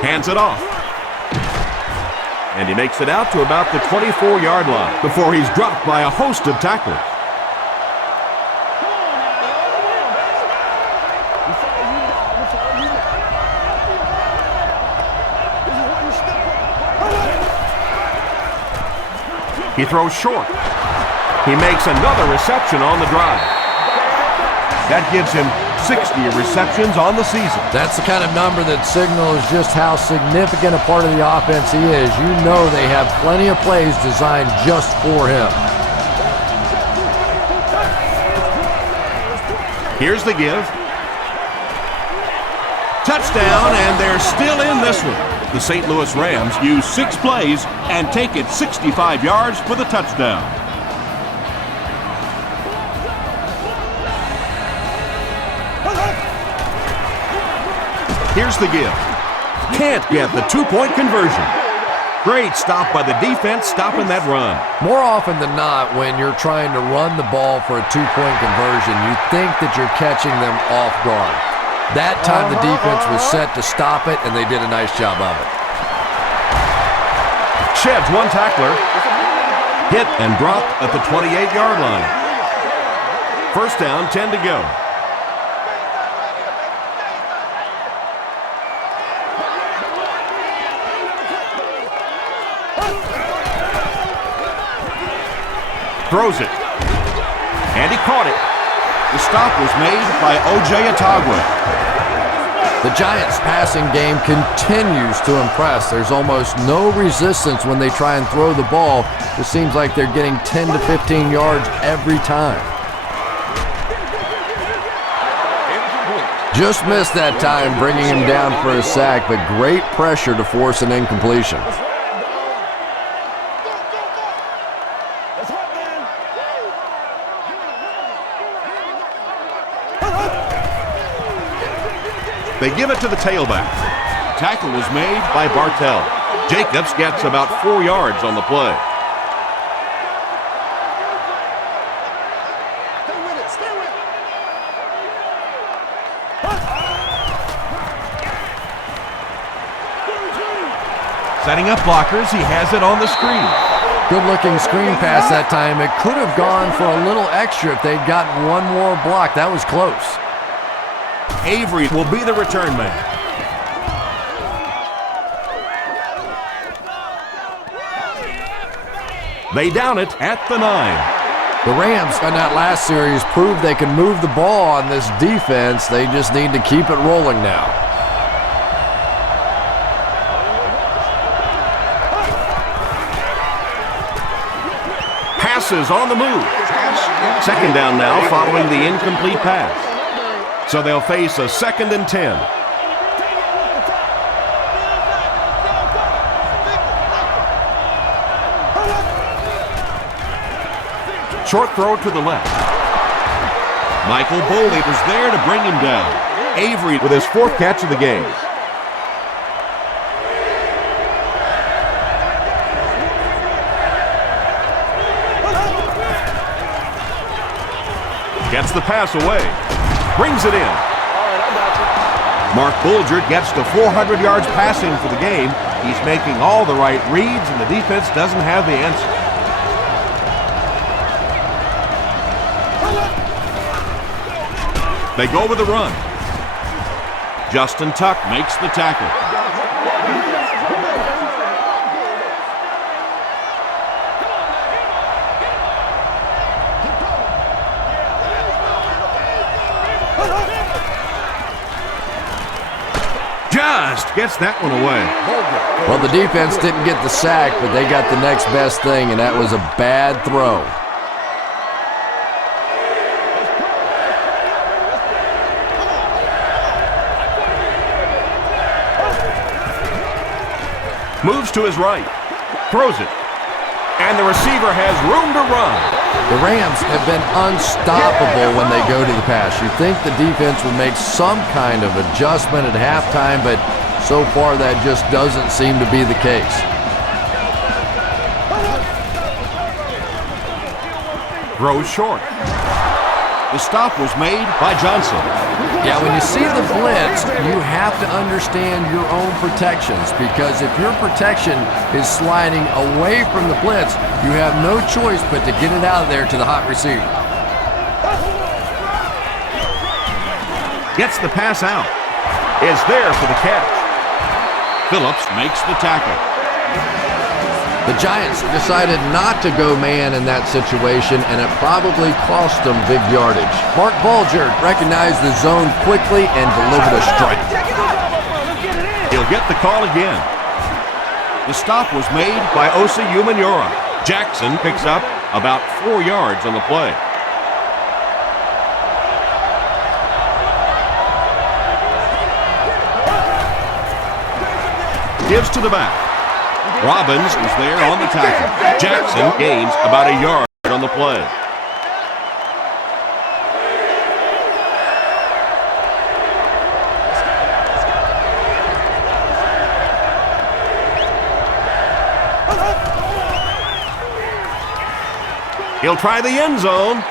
Hands it off. And he makes it out to about the 24-yard line before he's dropped by a host of tacklers. He throws short. He makes another reception on the drive. That gives him 60 receptions on the season. That's the kind of number that signals just how significant a part of the offense he is. You know they have plenty of plays designed just for him. Here's the give. Touchdown, and they're still in this one. The St. Louis Rams use 6 plays and take it 65 yards for the touchdown. Here's the give. Can't get the 2-point conversion. Great stop by the defense, stopping that run. More often than not, when you're trying to run the ball for a 2-point conversion, you think that you're catching them off guard. That time the defense was set to stop it, and they did a nice job of it. Sheds one tackler. Hit and drop at the 28-yard line. First down, 10 to go. Throws it. And he caught it. The stop was made by O.J. Atagwe. The Giants' passing game continues to impress. There's almost no resistance when they try and throw the ball. It seems like they're getting 10 to 15 yards every time. Just missed that time, bringing him down for a sack, but great pressure to force an incompletion. They give it to the tailback. Tackle was made by Bartell. Jacobs gets about 4 yards on the play. Setting up blockers, he has it on the screen. Good-looking screen pass that time. It could have gone for a little extra if they'd gotten one more block. That was close. Avery will be the return man. They down it at the 9. The Rams in that last series proved they can move the ball on this defense. They just need to keep it rolling now. Passes on the move. Second down now following the incomplete pass. So they'll face a 2nd and 10. Short throw to the left. Michael Boley was there to bring him down. Avery with his 4th catch of the game. Gets the pass away. Brings it in. Mark Bulger gets to 400 yards passing for the game. He's making all the right reads, and the defense doesn't have the answer. They go with the run. Justin Tuck makes the tackle. Just gets that one away. Well, the defense didn't get the sack, but they got the next best thing, and that was a bad throw. Moves to his right. Throws it. And the receiver has room to run. The Rams have been unstoppable when they go to the pass. You think the defense would make some kind of adjustment at halftime, but so far that just doesn't seem to be the case. Throws short. The stop was made by Johnson. Yeah, when you see the blitz, you have to understand your own protections, because if your protection is sliding away from the blitz, you have no choice but to get it out of there to the hot receiver. Gets the pass out. Is there for the catch. Phillips makes the tackle. The Giants decided not to go man in that situation, and it probably cost them big yardage. Mark Bulger recognized the zone quickly and delivered a strike. He'll get the call again. The stop was made by Osi Umenyiora. Jackson picks up about 4 yards on the play. Gives to the back. Robbins is there on the tackle. Jackson gains about a yard on the play. He'll try the end zone.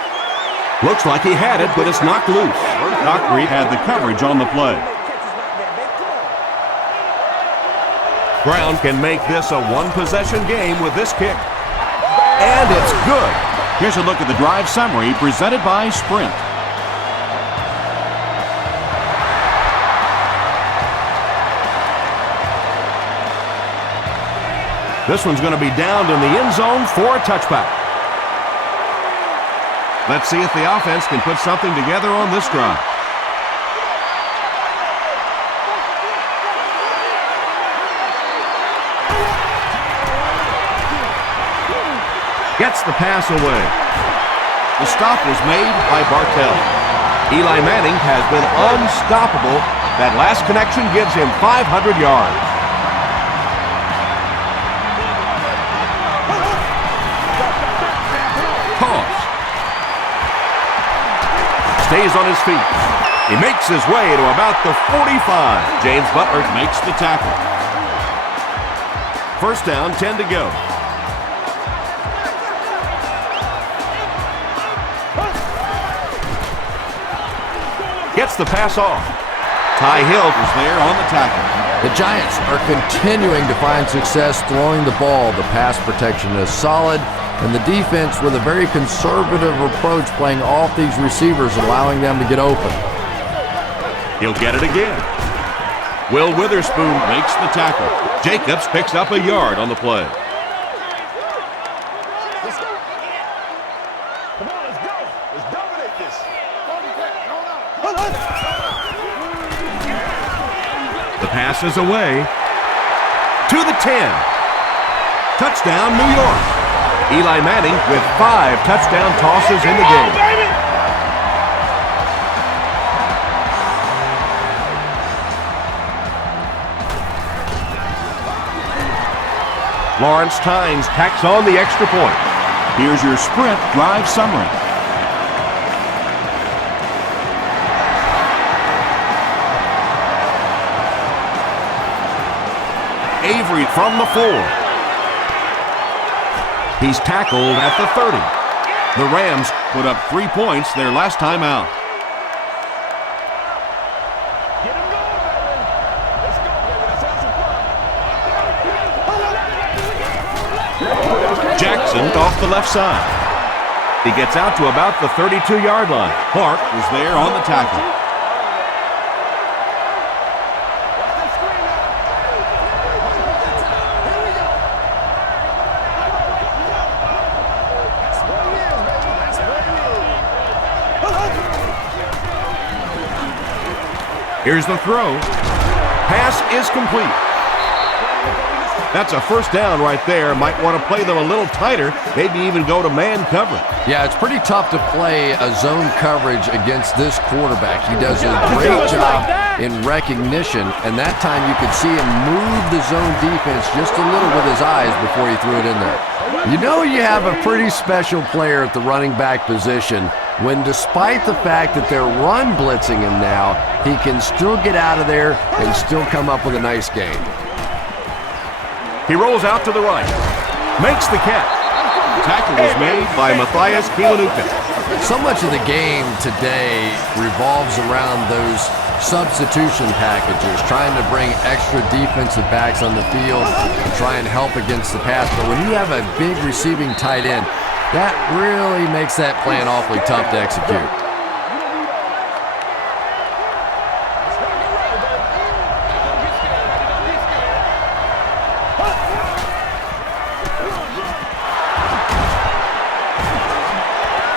Looks like he had it, but it's knocked loose. Dockery had the coverage on the play. Brown can make this a one-possession game with this kick. And it's good. Here's a look at the drive summary presented by Sprint. This one's going to be downed in the end zone for a touchback. Let's see if the offense can put something together on this drive. Gets the pass away. The stop was made by Bartell. Eli Manning has been unstoppable. That last connection gives him 500 yards. Toss. Stays on his feet. He makes his way to about the 45. James Butler makes the tackle. First down, 10 to go. Gets the pass off. Ty Hill is there on the tackle. The Giants are continuing to find success throwing the ball. The pass protection is solid, and the defense with a very conservative approach playing off these receivers, allowing them to get open. He'll get it again. Will Witherspoon makes the tackle. Jacobs picks up a yard on the play. The pass is away. To the 10. Touchdown, New York. Eli Manning with 5 touchdown tosses in the game. Lawrence Tynes tacks on the extra point. Here's your Sprint drive summary. Avery from the 4. He's tackled at the 30. The Rams put up 3 points their last time out. Get him going, baby. Let's go, baby. Let's have some fun. Jackson off the left side. He gets out to about the 32-yard line. Clark was there on the tackle. Here's the throw. Pass is complete. That's a first down right there. Might want to play them a little tighter, maybe even go to man coverage. Yeah, it's pretty tough to play a zone coverage against this quarterback. He does a great job in recognition, and that time you could see him move the zone defense just a little with his eyes before he threw it in there. You know you have a pretty special player at the running back position when, despite the fact that they're run blitzing him now, he can still get out of there and still come up with a nice gain. He rolls out to the right. Makes the catch. The tackle was made by Matthias Kiwanuka. So much of the game today revolves around those substitution packages, trying to bring extra defensive backs on the field and try and help against the pass. But when you have a big receiving tight end, that really makes that plan awfully tough to execute.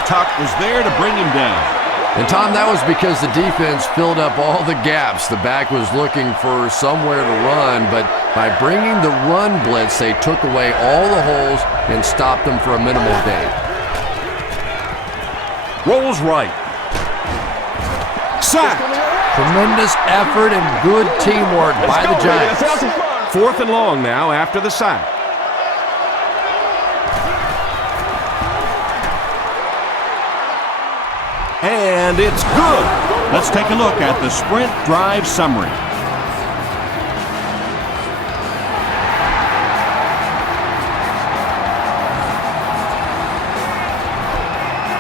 Tuck was there to bring him down. And Tom, that was because the defense filled up all the gaps. The back was looking for somewhere to run, but by bringing the run blitz, they took away all the holes and stopped them for a minimal gain. Rolls right. Sack. Tremendous effort and good teamwork by the Giants. 4th and long now after the sack. And it's good. Let's take a look at the sprint drive summary.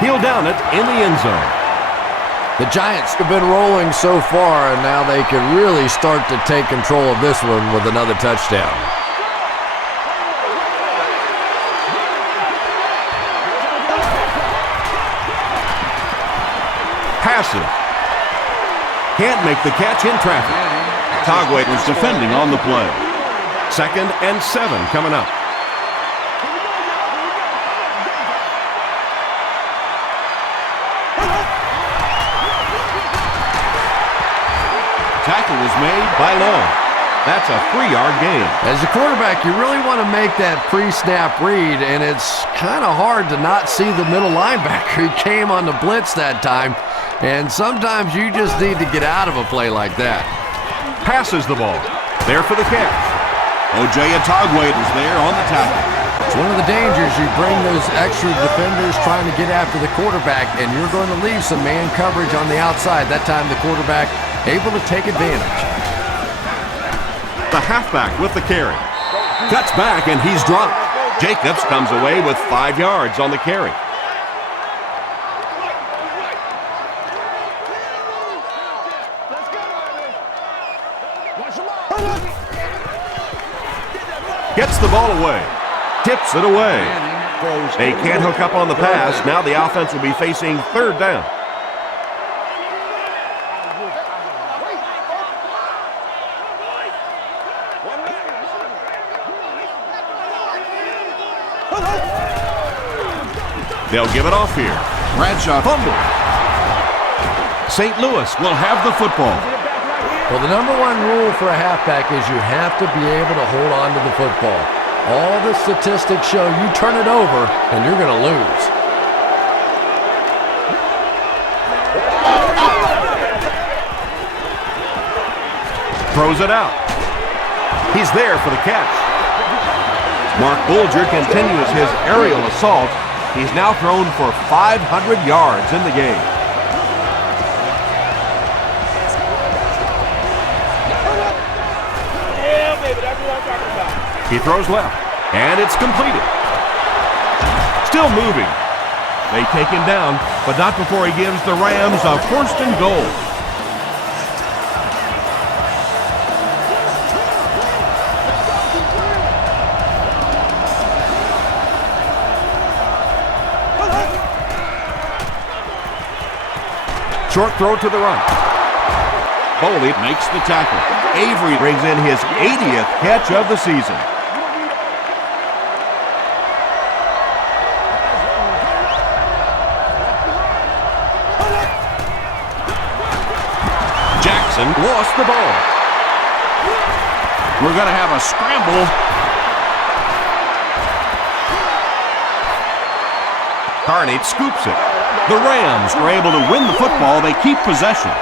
He'll down it in the end zone. The Giants have been rolling so far, and now they can really start to take control of this one with another touchdown. Passive. Can't make the catch in traffic. Togway was defending on the play. 2nd and 7 coming up. Tackle was made by Long. That's a 3-yard gain. As a quarterback, you really want to make that pre-snap read, and it's kind of hard to not see the middle linebacker. He came on the blitz that time, and sometimes you just need to get out of a play like that. Passes the ball. There for the catch. O.J. Togway is there on the tackle. It's one of the dangers. You bring those extra defenders trying to get after the quarterback, and you're going to leave some man coverage on the outside. That time the quarterback able to take advantage. The halfback with the carry. Cuts back and he's dropped. Jacobs comes away with 5 yards on the carry. Gets the ball away. Tips it away. They can't hook up on the pass. Now the offense will be facing 3rd down. They'll give it off here. Bradshaw Fumble. St. Louis will have the football. Well, the number one rule for a halfback is you have to be able to hold on to the football. All the statistics show you turn it over and you're going to lose. Throws it out. He's there for the catch. Mark Bulger continues his aerial assault. He's now thrown for 500 yards in the game. He throws left, and it's completed. Still moving. They take him down, but not before he gives the Rams a 1st and goal. Short throw to the right. Foley makes the tackle. Avery brings in his 80th catch of the season. Jackson lost the ball. We're going to have a scramble. Carnate scoops it. The Rams are able to win the football. They keep possession.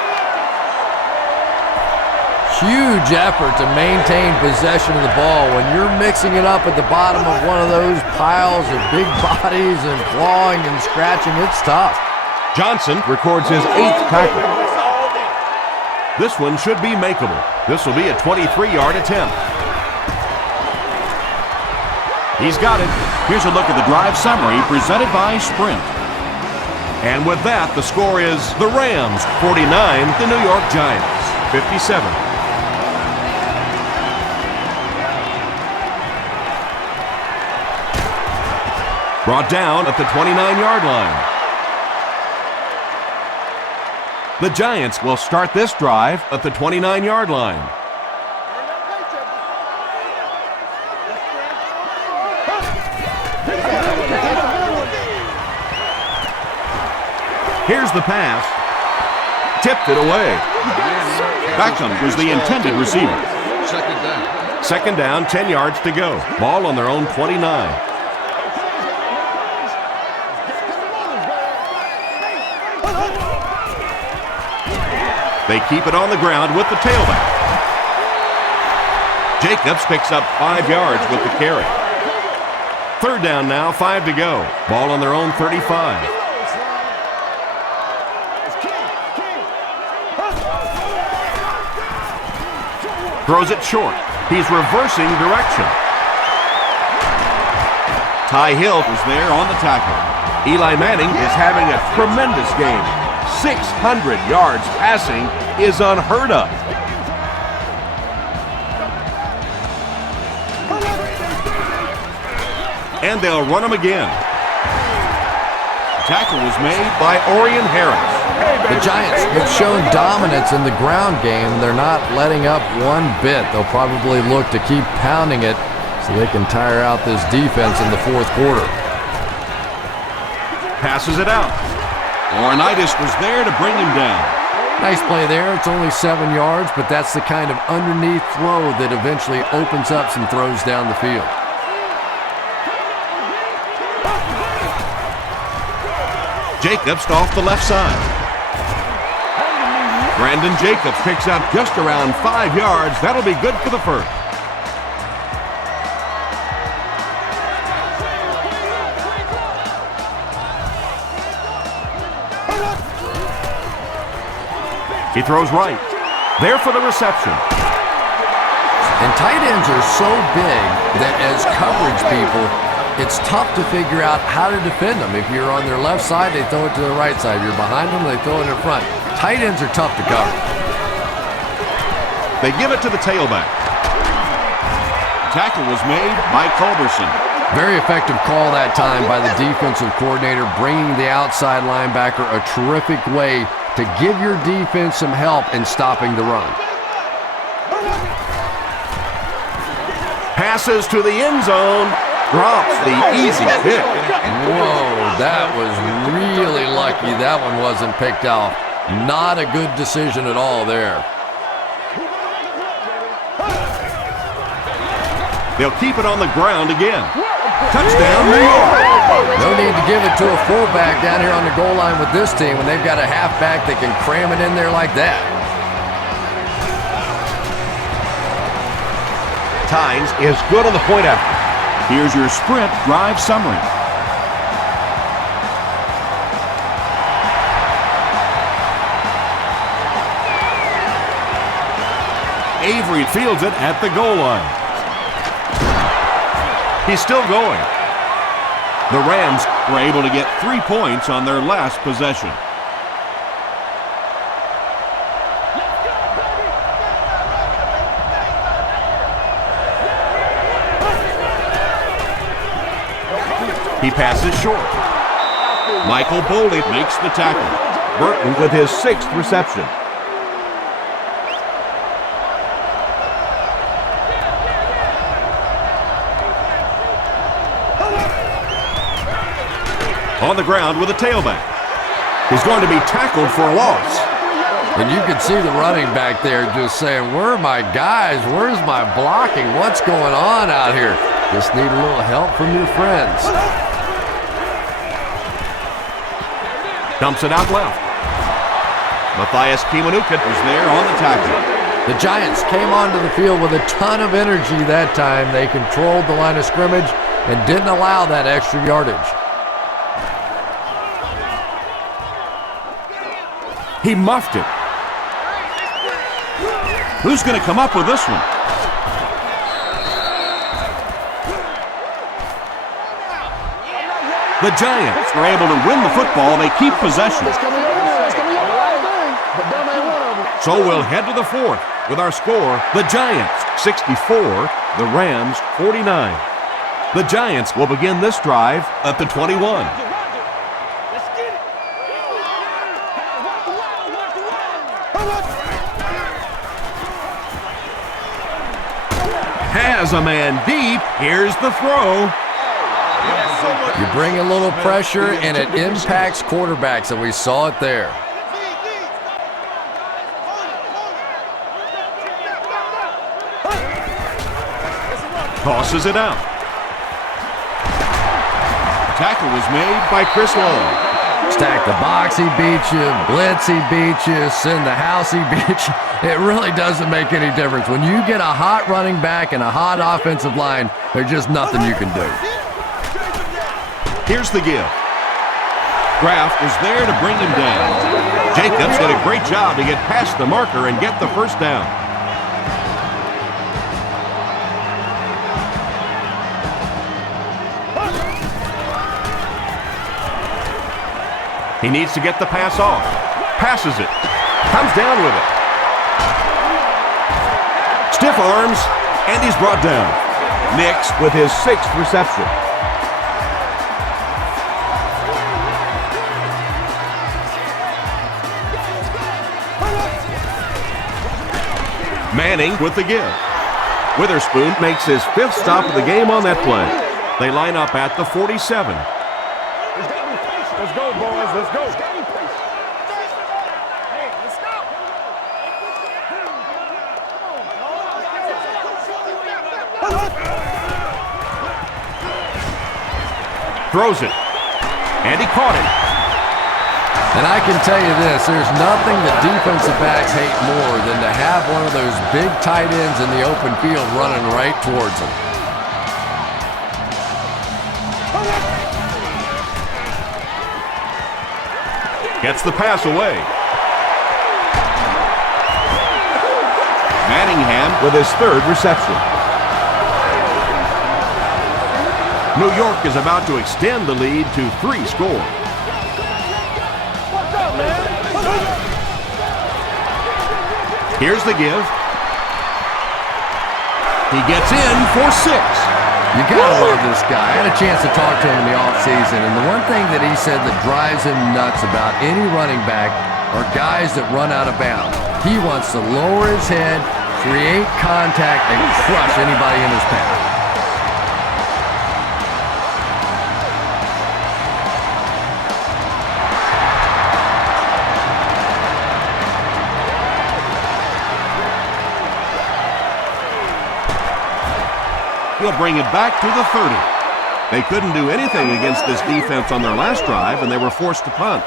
Huge effort to maintain possession of the ball. When you're mixing it up at the bottom of one of those piles of big bodies and clawing and scratching, it's tough. Johnson records his 8th tackle. This one should be makeable. This will be a 23-yard attempt. He's got it. Here's a look at the drive summary presented by Sprint. And with that, the score is the Rams 49, the New York Giants 57. Brought down at the 29-yard line. The Giants will start this drive at the 29-yard line. Here's the pass. Tipped it away. Beckham was the intended receiver. Second down. Second down, 10 yards to go. Ball on their own 29. They keep it on the ground with the tailback. Jacobs picks up 5 yards with the carry. Third down now, 5 to go. Ball on their own 35. Throws it short. He's reversing direction. Ty Hill Was there on the tackle. Eli Manning is having a tremendous game. 600 yards passing is unheard of. And they'll run him again. Tackle was made By Orion Harris. The Giants have shown dominance in the ground game. They're not letting up one bit. They'll probably look to keep pounding it so they can tire out this defense in the fourth quarter. Passes it out. Laurinaitis was there to bring him down. Nice play there. It's only 7 yards, but that's the kind of underneath throw that eventually opens up some throws down the field. Jacobs off the left side. Brandon Jacobs picks up just around 5 yards. That'll be good for the first. He throws right. There for the reception. And tight ends are so big that as coverage people, it's tough to figure out how to defend them. If you're on their left side, they throw it to the right side. If you're behind them, they throw it in front. Tight ends are tough to cover. They give it to the tailback. Tackle was made by Culberson. Very effective call that time by the defensive coordinator, bringing the outside linebacker a terrific way to give your defense some help in stopping the run. Passes to the end zone. Drops the easy pick. Whoa, that was really lucky. That one wasn't picked off. Not a good decision at all there. They'll keep it on the ground again. Touchdown, New York. No need to give it to a fullback down here on the goal line with this team when they've got a halfback that can cram it in there like that. Tynes is good on the point after. Here's your sprint drive summary. Avery fields it at the goal line. He's still going. The Rams Were able to get 3 points on their last possession. He passes short. Michael Boley makes the tackle. Burton with his 6th reception. On the ground with a tailback. He's going to be tackled for a loss. And you could see the running back there just saying, where are my guys? Where's my blocking? What's going on out here? Just need a little help from your friends. Dumps it out left. Matthias Kiwanuka Was there on the tackle. The Giants came onto the field with a ton of energy that time. They controlled the line of scrimmage and didn't allow that extra yardage. He muffed it. Who's going to come up with this one? The Giants They're able to win the football. They keep possession. So we'll head to the fourth with our score, the Giants 64, the Rams 49. The Giants will begin this drive at the 21. Has a man deep. Here's the throw. You bring a little pressure, and it impacts quarterbacks, and we saw it there. Tosses it out. Tackle was made by Chris Long. Stack the box, he beat you. Blitz, he beat you. Send the house, he beat you. It really doesn't make any difference. When you get a hot running back and a hot offensive line, there's just nothing you can do. Here's the give. Kraft was there to bring him down. Jacobs did a great job to get past the marker and get the first down. He needs to get the pass off. Passes it. Comes down with it. Stiff arms, and he's brought down. Nix with his 6th reception. Manning with the give. Witherspoon makes his 5th stop of the game on that play. They line up at the 47. Let's go, boys. Let's go. Throws it. And he caught it. And I can tell you this, there's nothing that defensive backs hate more than to have one of those big tight ends in the open field running right towards them. Gets the pass away. Manningham With his 3rd reception. New York is about to extend the lead to 3 scores. Here's the give. He gets in for 6. You gotta love this guy. I had a chance to talk to him in the offseason, and the one thing that he said that drives him nuts about any running back are guys that run out of bounds. He wants to lower his head, create contact, and crush anybody in his path. He'll bring it back to the 30. They couldn't do anything against this defense on their last drive, and they were forced to punt.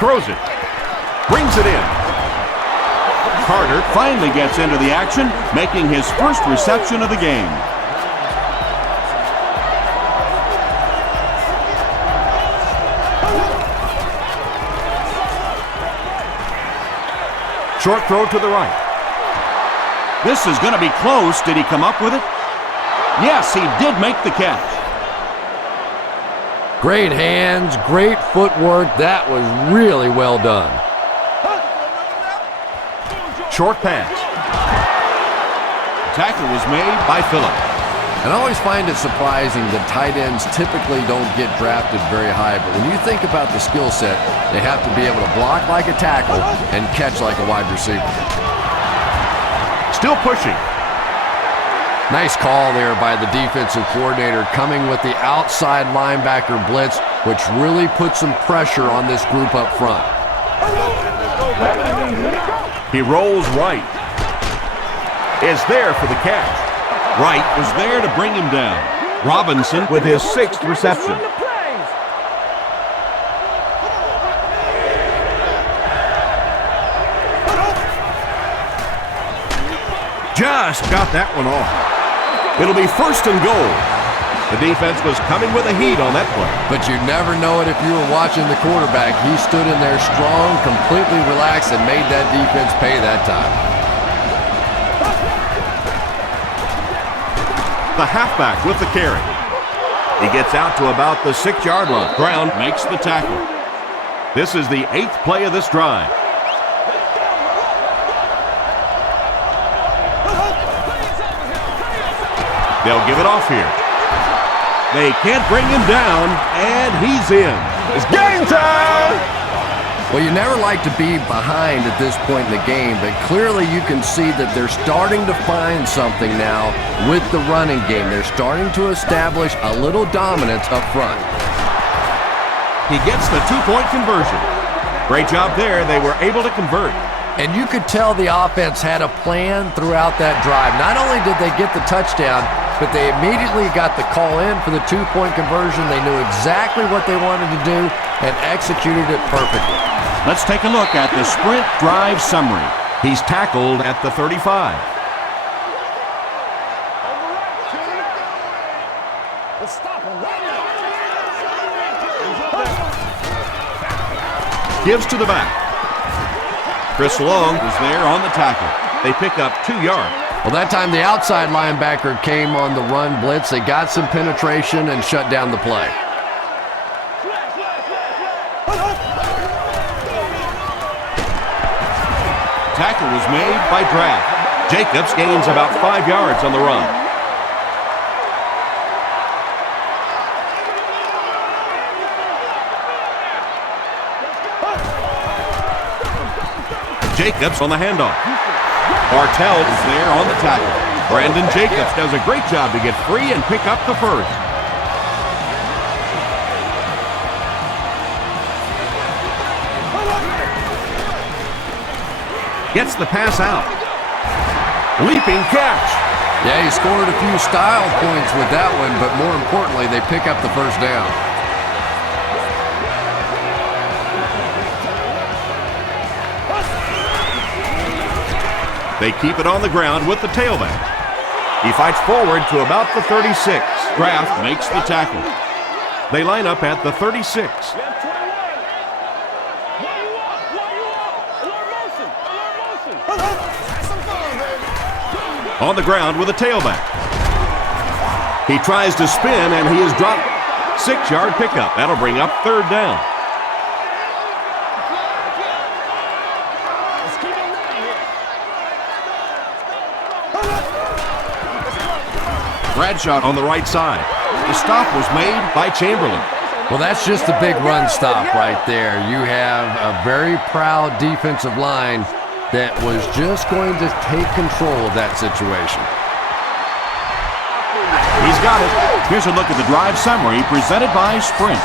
Throws it. Brings it in. Carter finally gets into the action, making his 1st reception of the game. Short throw to the right. This is going to be close. Did he come up with it? Yes, he did make the catch. Great hands, great footwork. That was really well done. Short pass. Tackle was made by Phillip. And I always find it surprising that tight ends typically don't get drafted very high, but when you think about the skill set, they have to be able to block like a tackle and catch like a wide receiver. Still pushing. Nice call there by the defensive coordinator, coming with the outside linebacker blitz, which really puts some pressure on this group up front. He rolls right. Is there for the catch. Wright was there to bring him down. Robinson With his 6th reception. Just got that one off. It'll be 1st and goal. The defense was coming with a heat on that play. But you never know it if you were watching the quarterback. He stood in there strong, completely relaxed, and made that defense pay that time. The halfback with the carry. He gets out to about the 6-yard line. Brown makes the tackle. This is the 8th play of this drive. They'll give it off here. They can't bring him down, and he's in. It's game time! Well, you never like to be behind at this point in the game, but clearly you can see that they're starting to find something now with the running game. They're starting to establish a little dominance up front. He gets the two-point conversion. Great job there. They were able to convert. And you could tell the offense had a plan throughout that drive. Not only did they get the touchdown, but they immediately got the call in for the two-point conversion. They knew exactly what they wanted to do and executed it perfectly. Let's take a look at the sprint drive summary. He's tackled at the 35. Let's stop him right now. Gives to the back. Chris Long is there on the tackle. They pick up 2 yards. Well, that time the outside linebacker came on the run blitz. They got some penetration and shut down the play. Tackle was made by Draft. Jacobs gains about 5 yards on the run. Jacobs on the handoff. Bartell is there on the tackle. Brandon Jacobs does a great job to get free and pick up the first. Gets the pass out. Leaping catch. Yeah, he scored a few style points with that one, but more importantly, they pick up the first down. They keep it on the ground with the tailback. He fights forward to about the 36. Kraft makes the tackle. They line up at the 36. On the ground with a tailback. He tries to spin and he is dropped. 6-yard pickup. That'll bring up third down. Bradshaw on the right side. The stop was made by Chamberlain. Well, that's just a big run stop right there. You have a very proud defensive line that was just going to take control of that situation. He's got it. Here's a look at the drive summary presented by Sprint.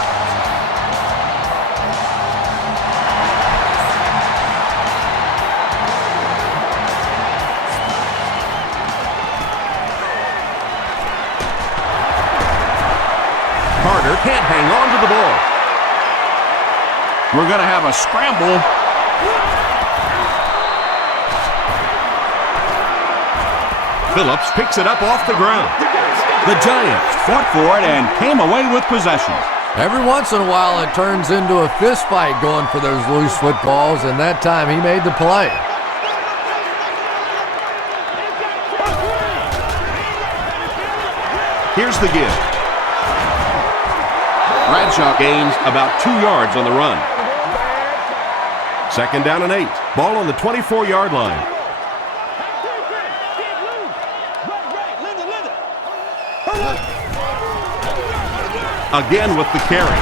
Carter can't hang on to the ball. We're going to have a scramble. Phillips picks it up off the ground. The Giants fought for it and came away with possession. Every once in a while, it turns into a fist fight going for those loose footballs, and that time he made the play. Here's the give. Bradshaw gains about 2 yards on the run. 2nd down and 8. Ball on the 24-yard line. Again with the carry.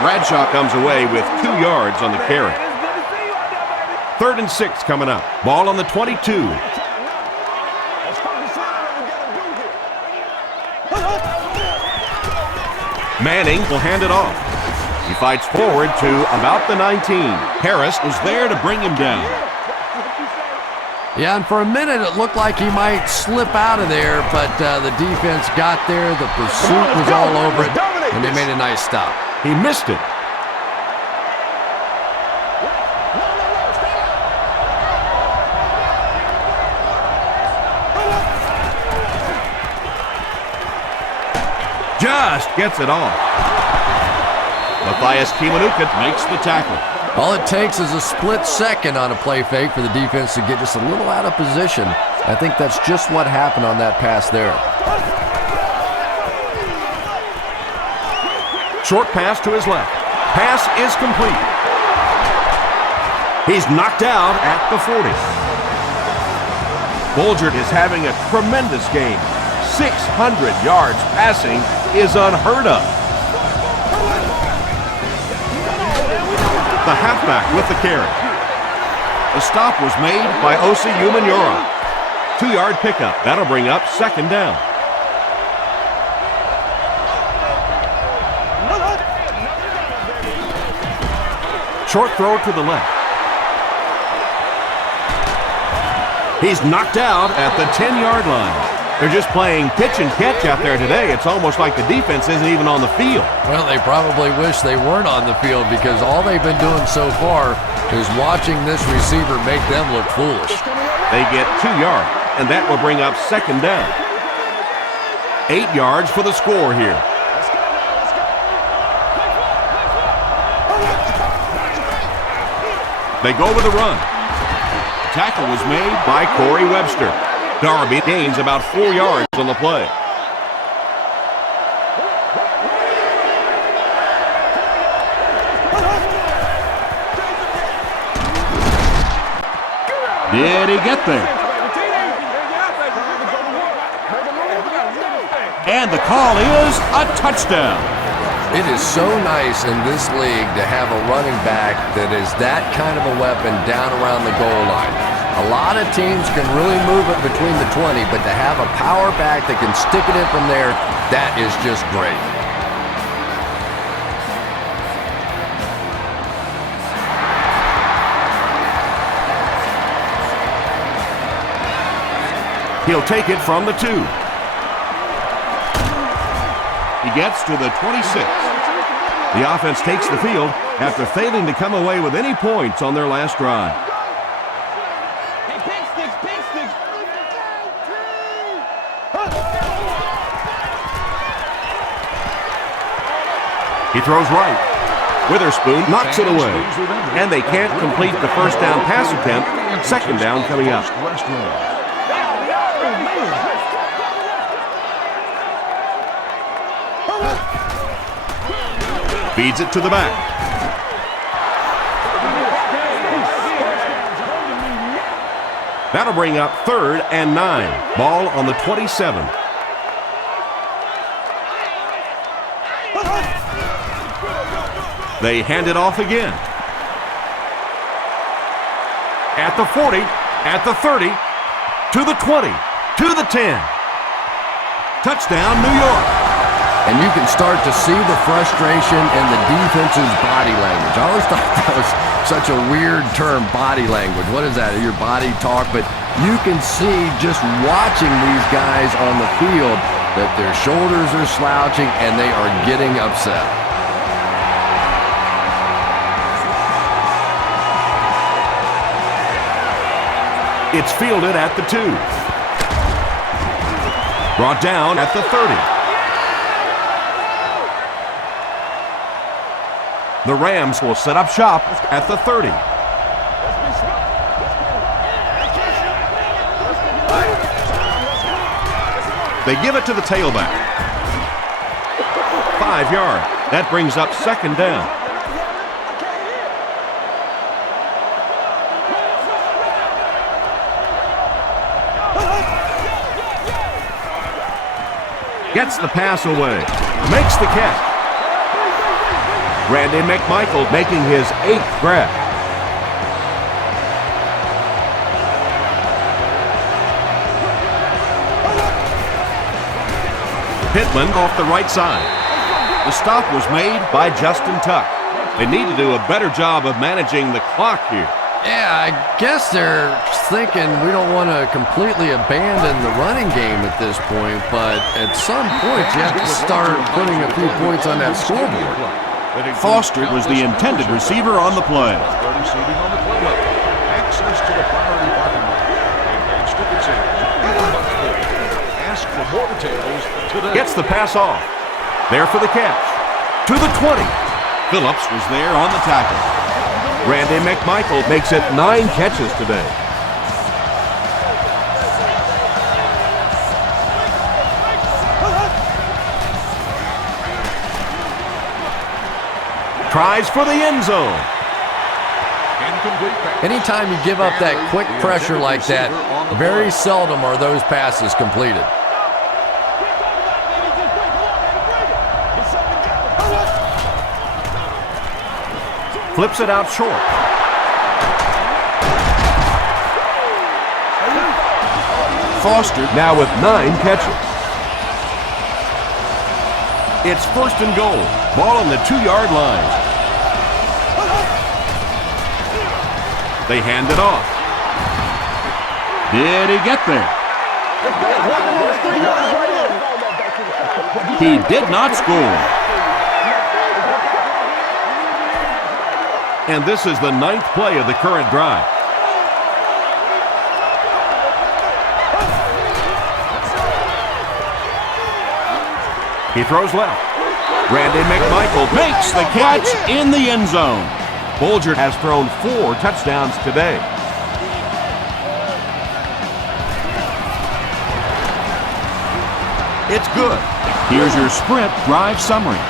Bradshaw comes away with 2 yards on the carry. 3rd and 6 coming up. Ball on the 22. Manning will hand it off. He fights forward to about the 19. Harris is there to bring him down. Yeah, and for a minute it looked like he might slip out of there, but the defense got there, the pursuit was all over it, and they made a nice stop. He missed it. Just gets it off. Matthias Kiwanuka makes the tackle. All it takes is a split second on a play fake for the defense to get just a little out of position. I think that's just what happened on that pass there. Short pass to his left. Pass is complete. He's knocked out at the 40. Bulgert is having a tremendous game. 600 yards passing is unheard of. The halfback with the carry. The stop was made by Osi Umenyiora. 2-yard pickup. That'll bring up second down. Short throw to the left. He's knocked out at the 10-yard line. They're just playing pitch and catch out there today. It's almost like the defense isn't even on the field. Well, they probably wish they weren't on the field because all they've been doing so far is watching this receiver make them look foolish. They get 2 yards, and that will bring up second down. 8 yards for the score here. They go with a run. Tackle was made by Corey Webster. R.B.I gains about 4 yards on the play. Did he get there? And the call is a touchdown. It is so nice in this league to have a running back that is that kind of a weapon down around the goal line. A lot of teams can really move it between the 20, but to have a power back that can stick it in from there, that is just great. He'll take it from the 2. He gets to the 26. The offense takes the field after failing to come away with any points on their last drive. He throws right. Witherspoon knocks it away. And they can't complete the first down pass attempt. Second down coming up. Feeds it to the back. That'll bring up 3rd and 9. Ball on the 27. They hand it off again. At the 40, at the 30, to the 20, to the 10. Touchdown, New York. And you can start to see the frustration in the defense's body language. I always thought that was such a weird term, body language. What is that? Your body talk? But you can see just watching these guys on the field that their shoulders are slouching and they are getting upset. It's fielded at the 2. Brought down at the 30. The Rams will set up shop at the 30. They give it to the tailback. 5 yards. That brings up second down. Gets the pass away. Makes the catch. Randy McMichael making his 8th grab. Pittman off the right side. The stop was made by Justin Tuck. They need to do a better job of managing the clock here. Yeah, I guess they're thinking we don't want to completely abandon the running game at this point, but at some point you have to start putting a few points on that scoreboard. Foster was the intended receiver on the play. Access to the priority parking lot. Enhanced ticket sales. Ask for more details today. Gets the pass off. There for the catch. To the 20. Phillips was there on the tackle. Randy McMichael makes it 9 catches today. Tries for the end zone. Anytime you give up that quick pressure like that, very seldom are those passes completed. Flips it out short. Foster now with 9 catches. It's first and goal. Ball on the 2-yard line. They hand it off. Did he get there? He did not score. And this is the 9th play of the current drive. He throws left. Randy McMichael Makes the catch in the end zone. Bolger has thrown 4 touchdowns today. It's good. Here's your sprint drive summary.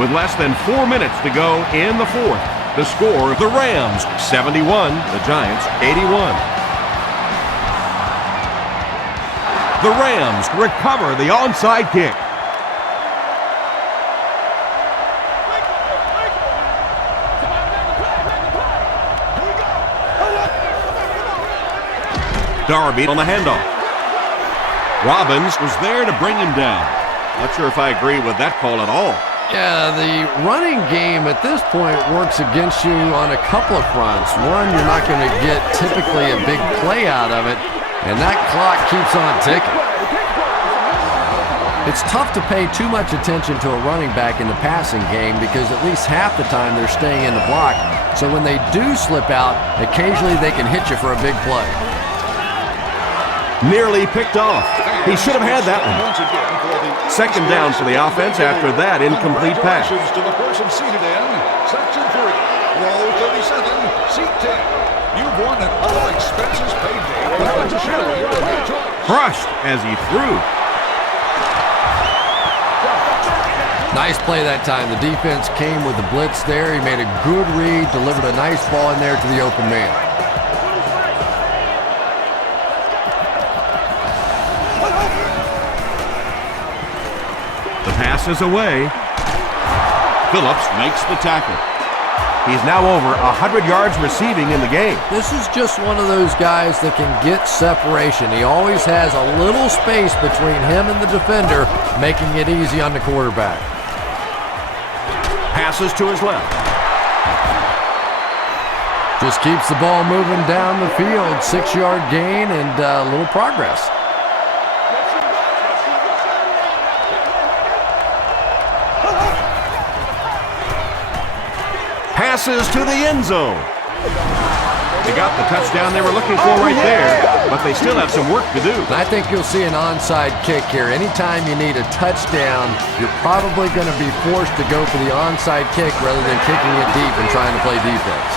With less than 4 minutes to go in the 4th, the score, the Rams 71, the Giants 81. The Rams recover the onside kick. Darby on the handoff. Robbins was there to bring him down. Not sure if I agree with that call at all. Yeah, the running game at this point works against you on a couple of fronts. One, you're not going to get typically a big play out of it, and that clock keeps on ticking. It's tough to pay too much attention to a running back in the passing game because at least half the time they're staying in the block. So when they do slip out, occasionally they can hit you for a big play. Nearly picked off. He should have had that one. Second down for the offense after that incomplete pass. To the person seated in Section 3, row 37, seat 10. You've won an all expenses paid day. Crushed as he threw. Nice play that time. The defense came with the blitz there. He made a good read, delivered a nice ball in there to the open man. The pass is away. Phillips makes the tackle. He's now over 100 yards receiving in the game. This is just one of those guys that can get separation. He always has a little space between him and the defender, making it easy on the quarterback. Passes to his left. Just keeps the ball moving down the field. 6-yard gain and a little progress. Passes to the end zone. They got the touchdown they were looking for right there, but they still have some work to do. And I think you'll see an onside kick here. Anytime you need a touchdown, you're probably going to be forced to go for the onside kick rather than kicking it deep and trying to play defense.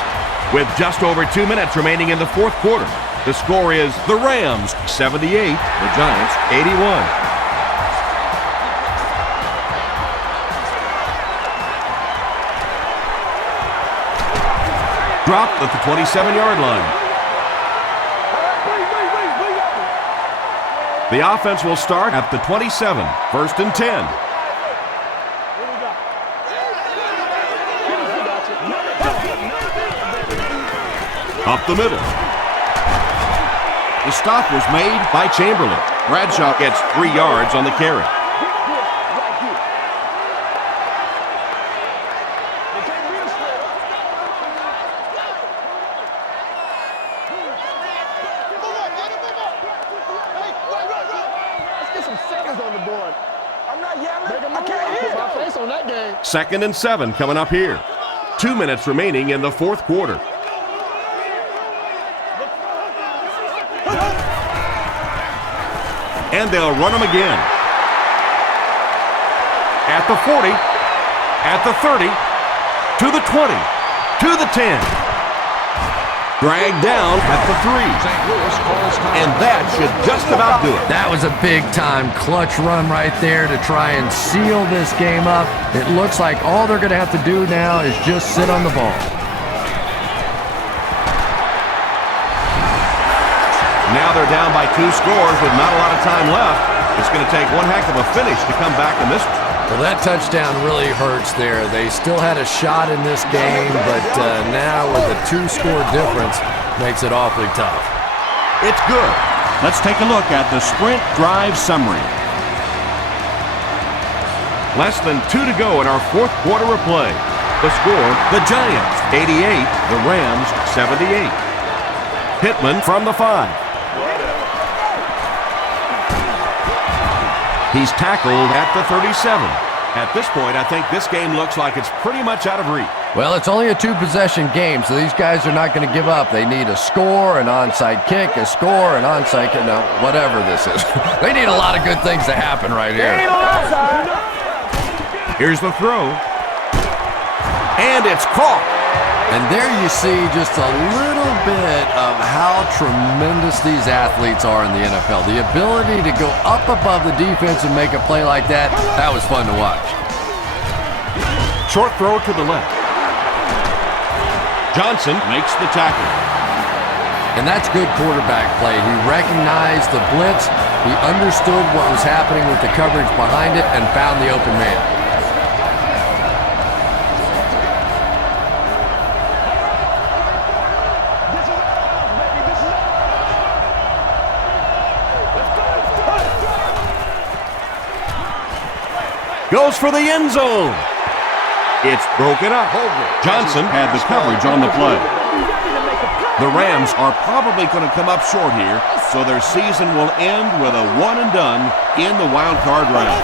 With just over 2 minutes remaining in the 4th quarter, the score is the Rams 78, the Giants 81. Dropped at the 27-yard line. The offense will start at the 27, 1st and 10. Up the middle. The stop was made by Chamberlain. Bradshaw gets 3 yards on the carry. Second and 7 coming up here. 2 minutes remaining in the 4th quarter. And they'll run them again. At the 40, at the 30, to the 20, to the 10. Dragged down at the 3. And that should just about do it. That was a big-time clutch run right there to try and seal this game up. It looks like all they're going to have to do now is just sit on the ball. Now they're down by 2 scores with not a lot of time left. It's going to take one heck of a finish to come back in this one. Well, that touchdown really hurts there. They still had a shot in this game, but now with a 2-score difference, makes it awfully tough. It's good. Let's take a look at the sprint drive summary. Less than 2 to go in our fourth quarter of play. The score, the Giants 88, the Rams 78. Pittman from the 5. He's tackled at the 37. At this point, I think this game looks like it's pretty much out of reach. Well, it's only a 2-possession game, so these guys are not going to give up. They need a score, an onside kick, a score, an onside kick, no, whatever this is. They need a lot of good things to happen right here. Here's the throw. And it's caught. And there you see just a little bit of how tremendous these athletes are in the NFL. The ability to go up above the defense and make a play like that, that was fun to watch. Short throw to the left. Johnson makes the tackle. And that's good quarterback play. He recognized the blitz, he understood what was happening with the coverage behind it, and found the open man. Goes for the end zone. It's broken up. Johnson had the coverage on the play. The Rams are probably going to come up short here, so their season will end with a one and done in the wild card round.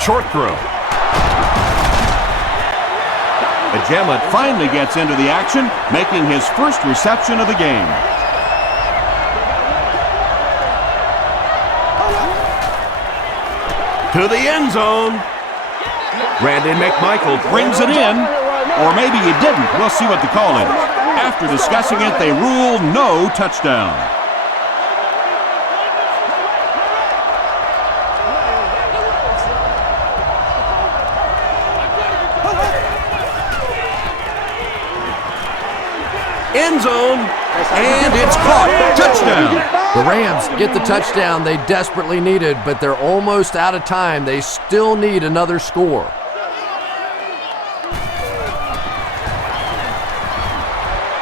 Short throw. Ajema finally gets into the action, making his first reception of the game. To the end zone. Brandon McMichael brings it in. Or maybe he didn't. We'll see what the call is. After discussing it, they rule no touchdown. End zone. And it's caught. Touchdown. The Rams get the touchdown they desperately needed, but they're almost out of time. They still need another score.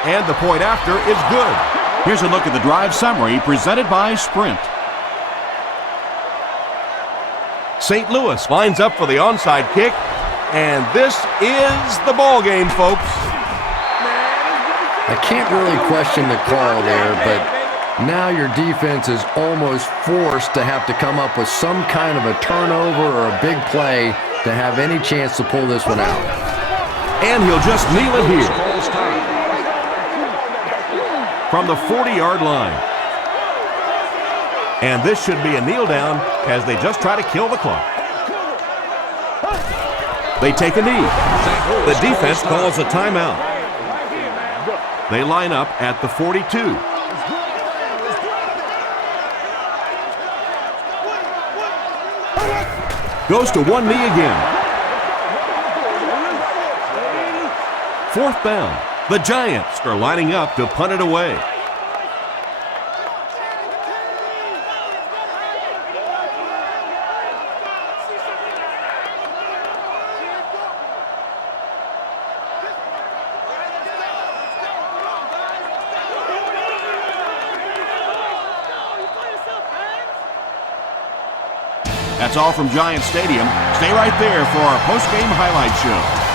And the point after is good. Here's a look at the drive summary presented by Sprint. St. Louis lines up for the onside kick, and this is the ball game, folks. I can't really question the call there, but now your defense is almost forced to have to come up with some kind of a turnover or a big play to have any chance to pull this one out. And he'll just kneel it here. From the 40-yard line. And this should be a kneel down as they just try to kill the clock. They take a knee. The defense calls a timeout. They line up at the 42. Goes to one knee again. Fourth down. The Giants are lining up to punt it away. That's all from Giant Stadium. Stay right there for our post-game highlight show.